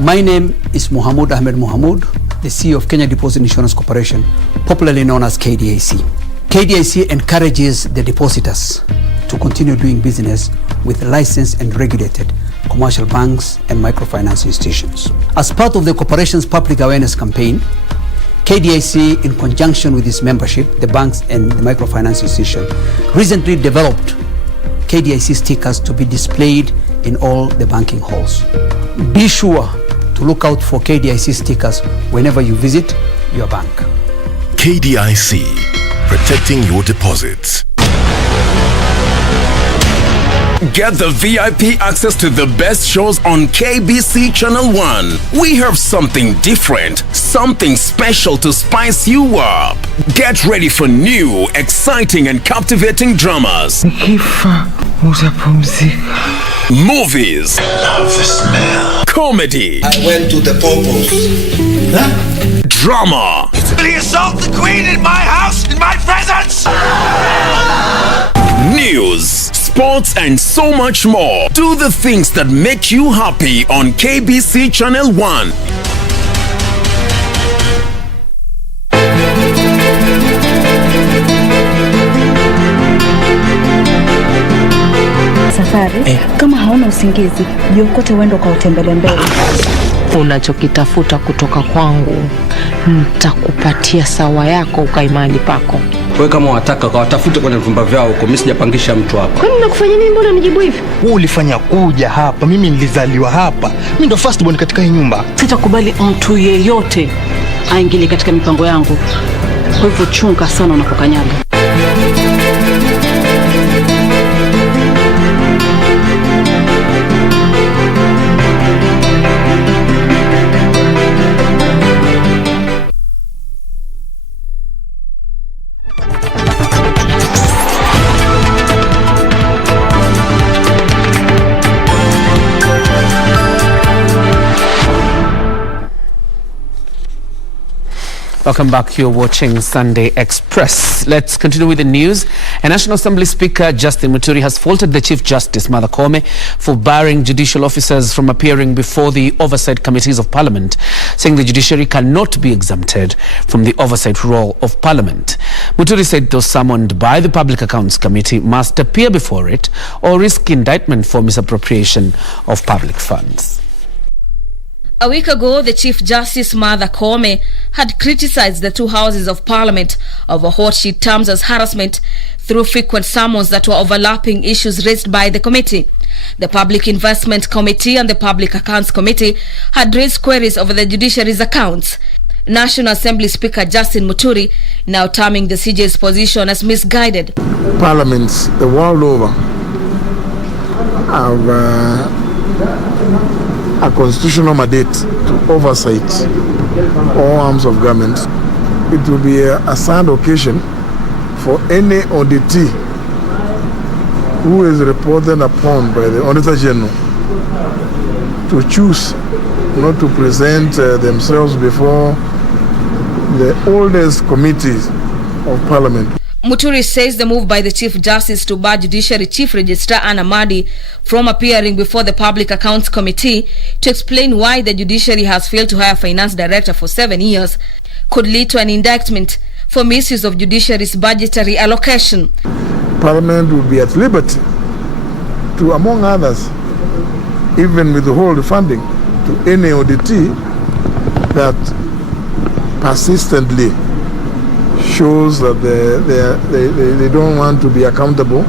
My name is Mohamud Ahmed Mohamud, the CEO of Kenya Deposit Insurance Corporation, popularly known as KDIC. KDIC encourages the depositors to continue doing business with licensed and regulated commercial banks and microfinance institutions. As part of the corporation's public awareness campaign, KDIC, in conjunction with its membership, the banks and the microfinance institution, recently developed KDIC stickers to be displayed in all the banking halls. Be sure to look out for KDIC stickers whenever you visit your bank. KDIC, protecting your deposits. Get the VIP access to the best shows on KBC Channel 1. We have something different, something special to spice you up. Get ready for new, exciting and captivating dramas. Movies. I love the smell. Comedy. I went to the popos. Huh? Drama. Will he assault the queen in my house, in my presence? News, sports and so much more. Do the things that make you happy on KBC Channel 1. safari. Kama hauna usingizi, jiokote uende ukautembele mbele. Unachokitafuta kutoka kwangu, nitakupatia sawa yako ukae mahali pako. Wewe kama wataka kawatafute kwenye vyumba vyao huko, mimi sijapangisha mtu hapa. Kwani nakufanya nini, mbona unijibu hivi? Wewe ulifanya kuja hapa, mimi nilizaliwa hapa. Mimi ndo first born katika hii nyumba. Sitakubali mtu yeyote aingilie katika mipango yangu. Kwa hivyo chunga sana unapokanyaga. Welcome back. You're watching Sunday Express. Let's continue with the news. A National Assembly Speaker, Justin Muturi, has faulted the Chief Justice, Martha Koome, for barring judicial officers from appearing before the oversight committees of Parliament, saying the judiciary cannot be exempted from the oversight role of Parliament. Muturi said those summoned by the Public Accounts Committee must appear before it or risk indictment for misappropriation of public funds. A week ago, the Chief Justice, Martha Koome, had criticized the two houses of Parliament over what she terms as harassment through frequent summons that were overlapping issues raised by the committee. The Public Investment Committee and the Public Accounts Committee had raised queries over the judiciary's accounts. National Assembly Speaker Justin Muturi now terming the CJ's position as misguided. Parliaments the world over have a constitutional mandate to oversight all arms of government. It will be a sad occasion for any auditee who is reported upon by the Auditor General to choose not to present themselves before the oldest committees of Parliament. Muturi says the move by the Chief Justice to bar Judiciary Chief Registrar Anna Madi from appearing before the Public Accounts Committee to explain why the judiciary has failed to hire a finance director for 7 years could lead to an indictment for misuse of judiciary's budgetary allocation. Parliament will be at liberty to, among others, even withhold funding to any auditee that persistently shows that they don't want to be accountable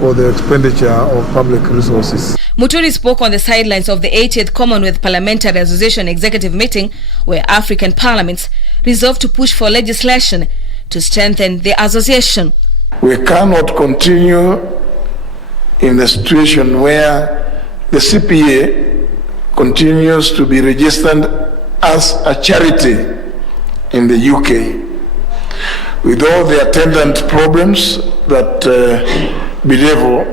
for the expenditure of public resources. Muturi spoke on the sidelines of the 80th Commonwealth Parliamentary Association executive meeting, where African parliaments resolved to push for legislation to strengthen the association. We cannot continue in the situation where the CPA continues to be registered as a charity in the UK, with all the attendant problems that bedevil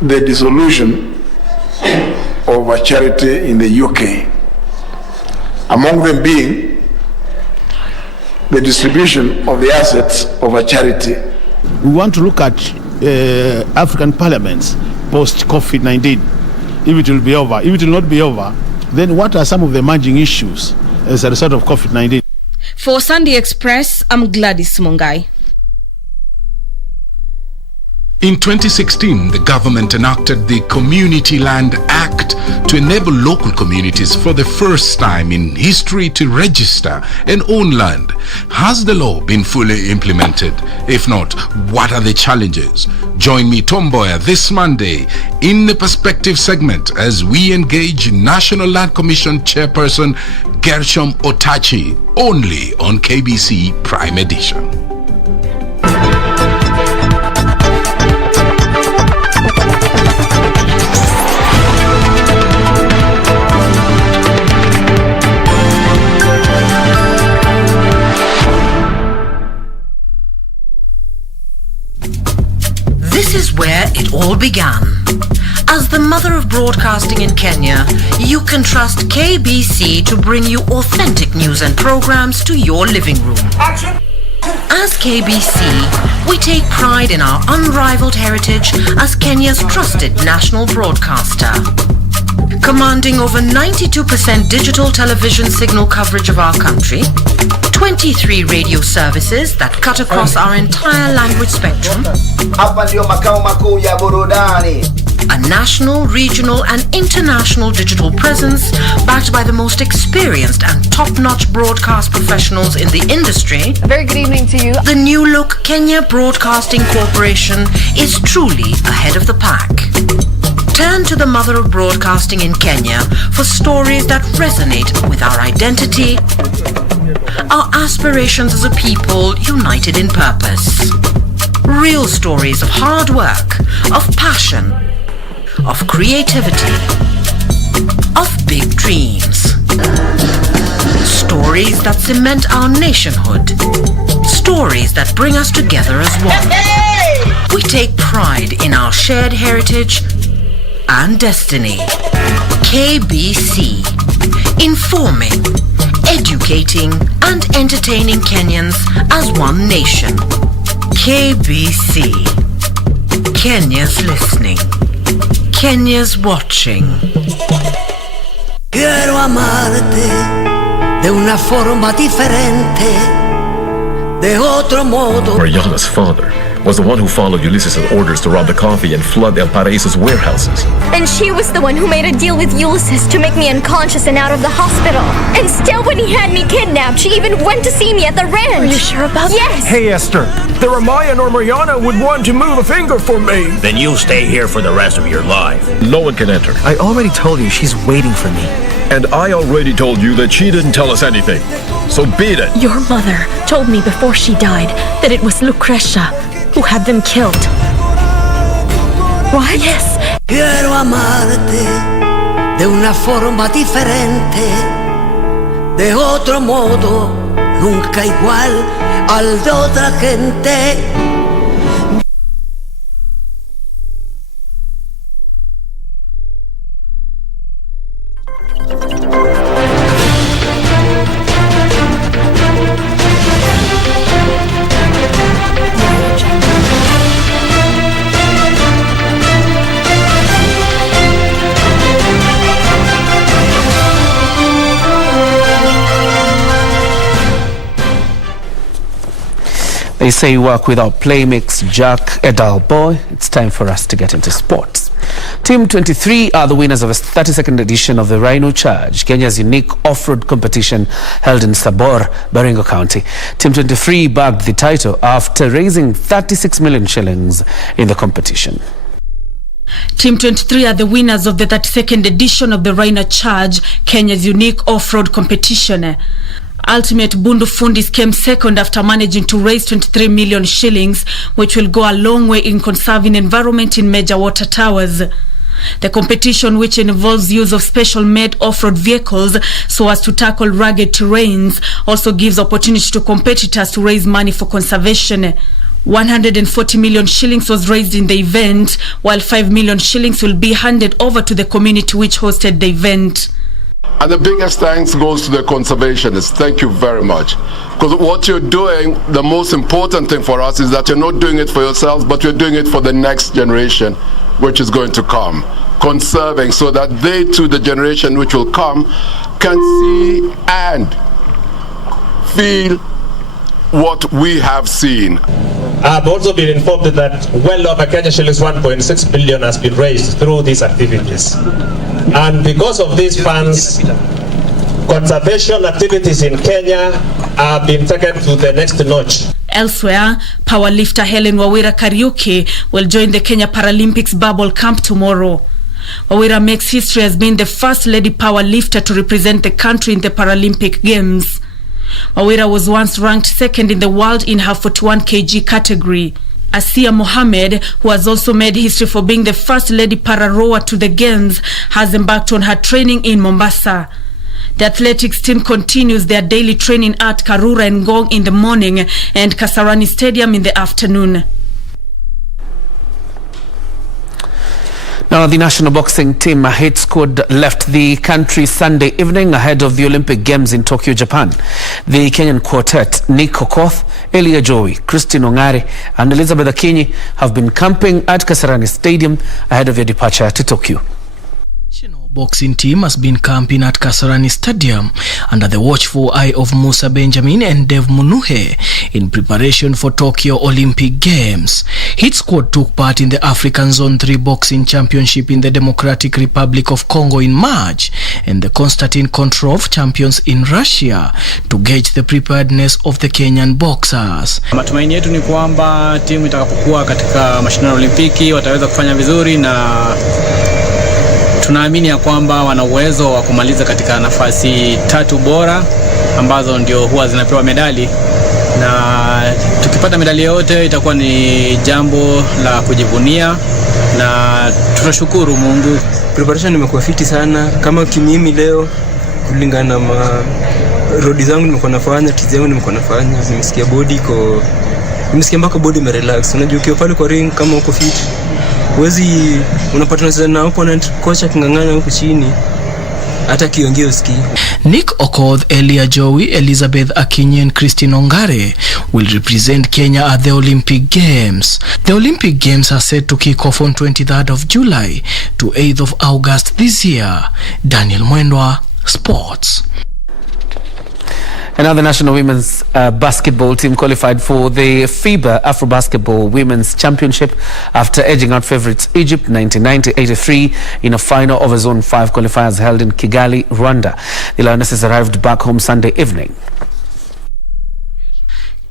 the dissolution of a charity in the UK. Among them being the distribution of the assets of a charity. We want to look at African parliaments post-COVID-19, if it will be over. If it will not be over, then what are some of the emerging issues as a result of COVID-19? For Sunday Express, I'm Gladys Mongai. In 2016, the government enacted the Community Land Act to enable local communities for the first time in history to register and own land. Has the law been fully implemented? If not, what are the challenges? Join me, Tom Boyer, this Monday in the Perspective segment as we engage National Land Commission Chairperson Gershom Otachi, only on KBC Prime Edition. This is where it all began. As the mother of broadcasting in Kenya, you can trust KBC to bring you authentic news and programs to your living room. As KBC, we take pride in our unrivaled heritage as Kenya's trusted national broadcaster. Commanding over 92% digital television signal coverage of our country, 23 radio services that cut across our entire language spectrum. Hapa ndio makao makuu ya burudani. A national, regional and international digital presence backed by the most experienced and top-notch broadcast professionals in the industry. A very good evening to you. The new look Kenya Broadcasting Corporation is truly ahead of the pack. Turn to the mother of broadcasting in Kenya for stories that resonate with our identity, our aspirations as a people united in purpose. Real stories of hard work, of passion, of creativity, of big dreams. Stories that cement our nationhood. Stories that bring us together as one. We take pride in our shared heritage and destiny. KBC. Informing, educating and entertaining Kenyans as one nation. KBC. Kenya's listening. Kenya's watching. Quiero amarte de una forma diferente, de otro modo. Mariana's father was the one who followed Ulysses' orders to rob the coffee and flood El Paraíso's warehouses. And she was the one who made a deal with Ulysses to make me unconscious and out of the hospital. And still, when he had me kidnapped, she even went to see me at the ranch. Are you sure about that? Yes. Hey, Esther, the Ramaya nor Mariana would want to move a finger for me. Then you'll stay here for the rest of your life. No one can enter. I already told you she's waiting for me. And I already told you that she didn't tell us anything. So beat it. Your mother told me before she died that it was Lucretia who had them killed. What? Yes. Quiero amarte de una forma diferente, de otro modo, nunca igual al de otra gente. They say work without play makes Jack a dull boy. It's time for us to get into sports. Team 23 are the winners of a 32nd edition of the Rhino Charge, Kenya's unique off-road competition held in Sabor, Baringo County. Team 23 bagged the title after raising 36 million shillings in the competition. Team 23 are the winners of the 32nd edition of the Rhino Charge, Kenya's unique off-road competition. Ultimate Bundu Fundis came second after managing to raise 23 million shillings, which will go a long way in conserving environment in major water towers. The competition, which involves use of special-made off-road vehicles so as to tackle rugged terrains, also gives opportunity to competitors to raise money for conservation. 140 million shillings was raised in the event, while 5 million shillings will be handed over to the community which hosted the event. And the biggest thanks goes to the conservationists. Thank you very much. Because what you're doing, the most important thing for us is that you're not doing it for yourselves, but you're doing it for the next generation, which is going to come. Conserving so that they too, the generation which will come, can see and feel what we have seen. I've also been informed that well over Kenya shillings 1.6 billion has been raised through these activities. And because of these funds, conservation activities in Kenya have been taken to the next notch. Elsewhere, powerlifter Helen Wawira Kariuki will join the Kenya Paralympics bubble camp tomorrow. Wawira makes history as being the first lady powerlifter to represent the country in the Paralympic Games. Wawira was once ranked second in the world in her 41 kg category. Asia Mohammed, who has also made history for being the first lady para-rower to the Games, has embarked on her training in Mombasa. The athletics team continues their daily training at Karura and Ngong in the morning and Kasarani Stadium in the afternoon. Now, the national boxing team hit squad left the country Sunday evening ahead of the Olympic Games in Tokyo, Japan. The Kenyan quartet, Nick Okoth, Elia Joey, Christine Ongare and Elizabeth Akinyi have been camping at Kasarani Stadium ahead of their departure to Tokyo. Boxing team has been camping at Kasarani Stadium under the watchful eye of Musa Benjamin and Dev Munuhe in preparation for Tokyo Olympic Games. Hit squad took part in the African Zone 3 Boxing Championship in the Democratic Republic of Congo in March and the Konstantin Kontrov Champions in Russia to gauge the preparedness of the Kenyan boxers. Matumaini yetu ni kwamba timu itakapokuwa katika mashindano ya Olimpiki wataweza kufanya vizuri na tunaamini ya kwamba wana uwezo wa kumaliza katika nafasi 3 bora ambazo ndio huwa zinapewa medali, na tukipata medali yote itakuwa ni jambo la kujivunia na tunashukuru Mungu. Preparation imekuwa fiti sana, kama kimimi leo kulingana na rodi zangu nimekuwa nafanya, tizi yangu nimekuwa nafanya, nimesikia mpaka body imerelax. Unajua ukiwa pale kwa ring kama uko fit wezi unapata na opponent kocha kingangana huko chini hata kiongea usikii. Nick Okoth, Elia Joey, Elizabeth Achieng and Christine Ongare will represent Kenya at the Olympic Games. The Olympic Games are set to kick off on 23rd of July to 8th of August this year. Daniel Mwendwa, Sports. Another national women's basketball team qualified for the FIBA Afro-Basketball Women's Championship after edging out favourites Egypt 99-83 in a final of a Zone 5 qualifiers held in Kigali, Rwanda. The Lionesses arrived back home Sunday evening.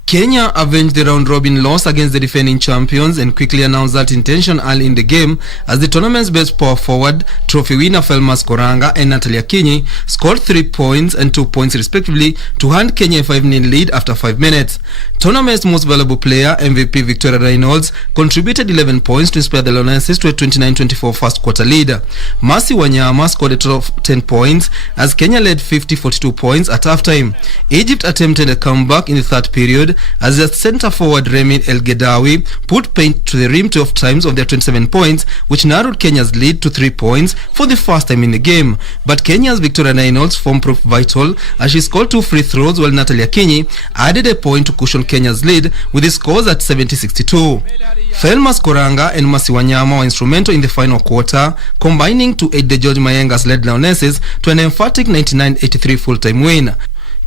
Kenya avenged the round-robin loss against the defending champions and quickly announced that intention early in the game as the tournament's best power forward, trophy winner Felmas Koranga and Natalia Achieng scored 3 points and 2 points respectively to hand Kenya a 5-0 lead after 5 minutes. Tournament's most valuable player, MVP Victoria Reynolds, contributed 11 points to inspire the Lionesses to a 29-24 first quarter lead. Mercy Wanyama scored a total of 10 points as Kenya led 50-42 points at halftime. Egypt attempted a comeback in the third period as their centre forward Remy El Gedawi put paint to the rim 12 times of their 27 points, which narrowed Kenya's lead to 3 points for the first time in the game. But Kenya's Victoria Reynolds form proved vital as she scored 2 free throws while Natalia Achieng added a point to cushion Kenya's lead with the scores at 70-62. Felmas Koranga and Mercy Wanyama were instrumental in the final quarter, combining to aid the George Mayenga's led Lionesses to an emphatic 99-83 full-time win.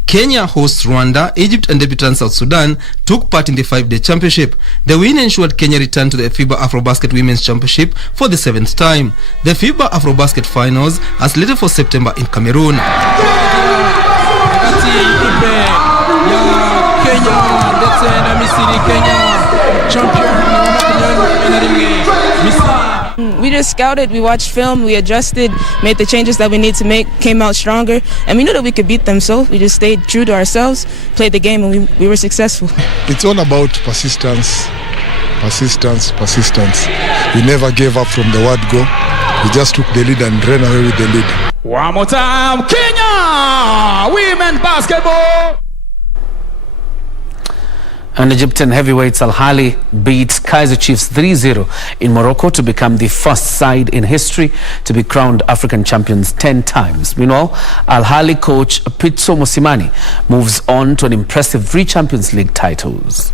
Kenya hosts Rwanda, Egypt and debutant South Sudan took part in the 5-day championship. The win ensured Kenya returned to the FIBA Afrobasket Women's Championship for the 7th time. The FIBA Afrobasket Finals are slated for September in Cameroon. We just scouted, we watched film, we adjusted, made the changes that we need to make, came out stronger, and we knew that we could beat them, so we just stayed true to ourselves, played the game, and we were successful. It's all about persistence. We never gave up from the word go. We just took the lead and ran away with the lead. One more time, Kenya women basketball. And Egyptian heavyweights Al Ahly beat Kaizer Chiefs 3-0 in Morocco to become the first side in history to be crowned African champions 10 times. Meanwhile, Al Ahly coach Pitso Mosimane moves on to an impressive 3 Champions League titles.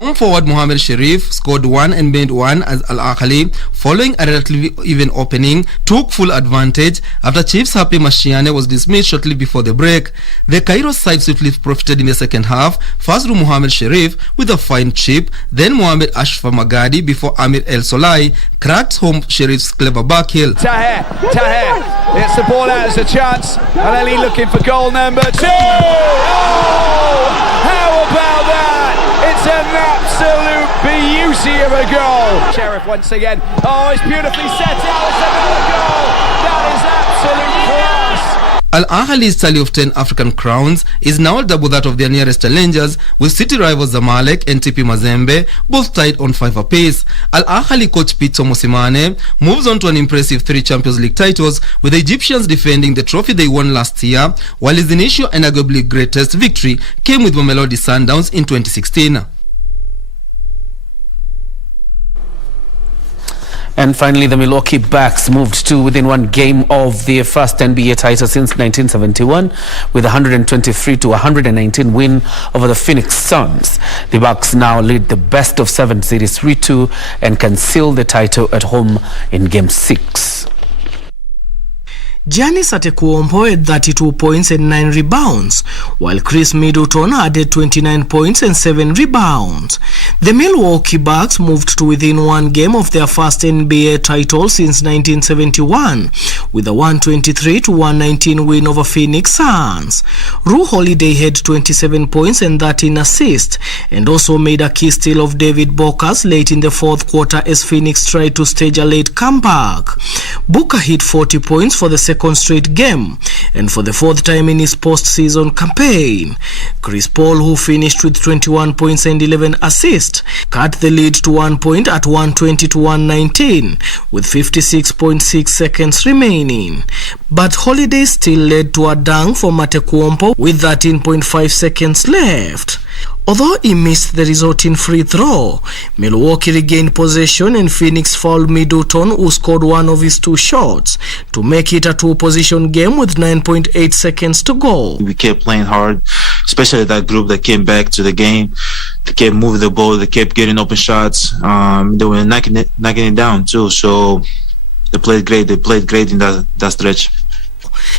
Home forward Mohamed Sharif scored 1 and made 1 as Al Ahly, following a relatively even opening, took full advantage after Chiefs Happy Mashiane was dismissed shortly before the break. The Cairo side swiftly profited in the second half, first through Mohamed Sharif with a fine chip, then Mohamed Ashfa Magadi before Amir El Solai cracked home Sharif's clever backheel. Taher, it's the ball out as a chance, Al Ahly looking for goal number 2. Oh, how about that? It's an absolute beauty of a goal. Sheriff once again. Oh, it's beautifully set out. It's another goal. That is absolute class. Al Ahly's tally of 10 African crowns is now double that of their nearest challengers, with city rivals Zamalek and TP Mazembe both tied on 5 apiece. Al Ahly coach Pitso Mosimane moves on to an impressive 3 Champions League titles, with the Egyptians defending the trophy they won last year, while his initial and arguably greatest victory came with Mamelodi Sundowns in 2016. And finally, the Milwaukee Bucks moved to within 1 game of their first NBA title since 1971 with a 123-119 win over the Phoenix Suns. The Bucks now lead the best of 7 series 3-2 and can seal the title at home in Game 6. Janice Atekuompo had 32 points and 9 rebounds, while Chris Middleton added 29 points and 7 rebounds. The Milwaukee Bucks moved to within one game of their first NBA title since 1971, with a 123-119 win over Phoenix Suns. Ru Holiday had 27 points and 13 assists, and also made a key steal of David Bocas late in the fourth quarter as Phoenix tried to stage a late comeback. Booker hit 40 points for the second straight game, and for the fourth time in his postseason campaign. Chris Paul, who finished with 21 points and 11 assists, cut the lead to 1 point at 120-119 with 56.6 seconds remaining. But Holiday still led to a dunk for Atekuompo with 13.5 seconds left. Although he missed the resulting free throw, Milwaukee regained possession and Phoenix fouled Middleton, who scored one of his 2 shots, to make it a 2-possession game with 9.8 seconds to go. We kept playing hard, especially that group that came back to the game. They kept moving the ball, they kept getting open shots. They were knocking it down too, so they played great. They played great in that stretch.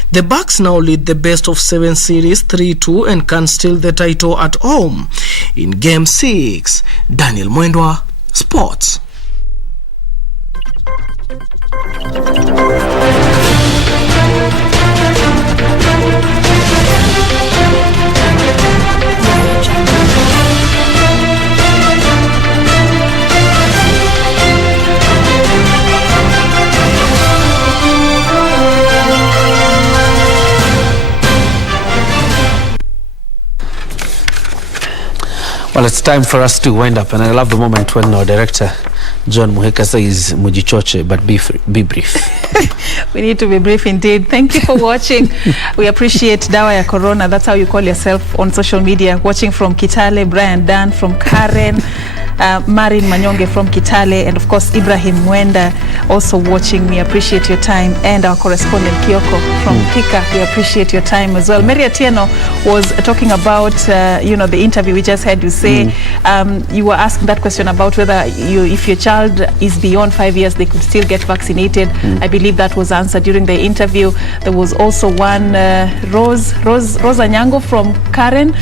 The Bucks now lead the best of 7 series 3-2 and can steal the title at home in Game 6. Daniel Mwendwa, Sports. Well, it's time for us to wind up, and I love the moment when our director, John Muheka, says Mujichoche, but be brief. We need to be brief indeed. Thank you for watching. We appreciate Dawa ya Corona. That's how you call yourself on social media. Watching from Kitale, Brian Dan from Karen, Marin Manyonge from Kitale, and of course Ibrahim Mwenda also watching. We appreciate your time, and our correspondent Kioko from Thika. We appreciate your time as well. Mary Atieno was talking about the interview we just had. You say you were asking that question about whether if your child is beyond 5 years, they could still get vaccinated. I believe that was answered during the interview. There was also one Rosa Nyango from Karen.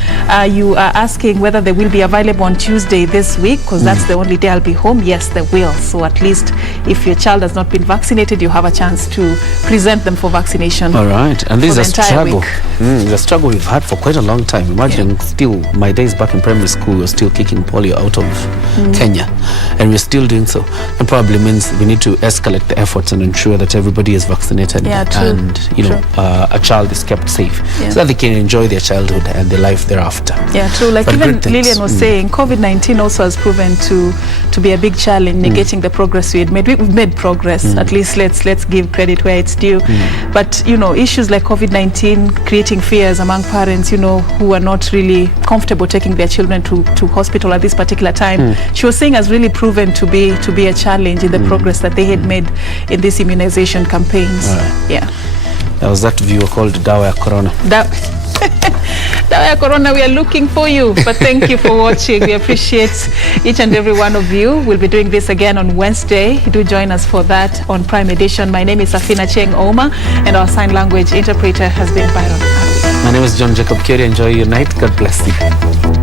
You are asking whether they will be available on Tuesday this week, because that's the only day I'll be home. Yes, they will. So at least if your child has not been vaccinated, you have a chance to present them for vaccination. All right. And this is a struggle. The struggle we've had for quite a long time. Imagine still my days back in primary school, we're still kicking polio out of Kenya, and we're still doing so. It probably means we need to escalate the efforts and ensure that everybody is vaccinated, and a child is kept safe, so that they can enjoy their childhood and their life thereafter. Yeah, true. Like but even Lillian was saying, COVID-19 also has proven to be a big challenge, negating the progress we had made. We've made progress. At least let's give credit where it's due. But issues like COVID-19 creating fears among parents, who are not really comfortable taking their children to hospital at this particular time. She was saying has really proven to be a challenge in the progress that they had made in these immunization campaigns. Yeah. That was that viewer called Dawa ya Corona. Dawa ya Corona, we are looking for you. But thank you for watching. We appreciate each and every one of you. We'll be doing this again on Wednesday. Do join us for that on Prime Edition. My name is Serfine Achieng Ouma, and our sign language interpreter has been Byron. My name is John Jacob Kioria. Enjoy your night. God bless you.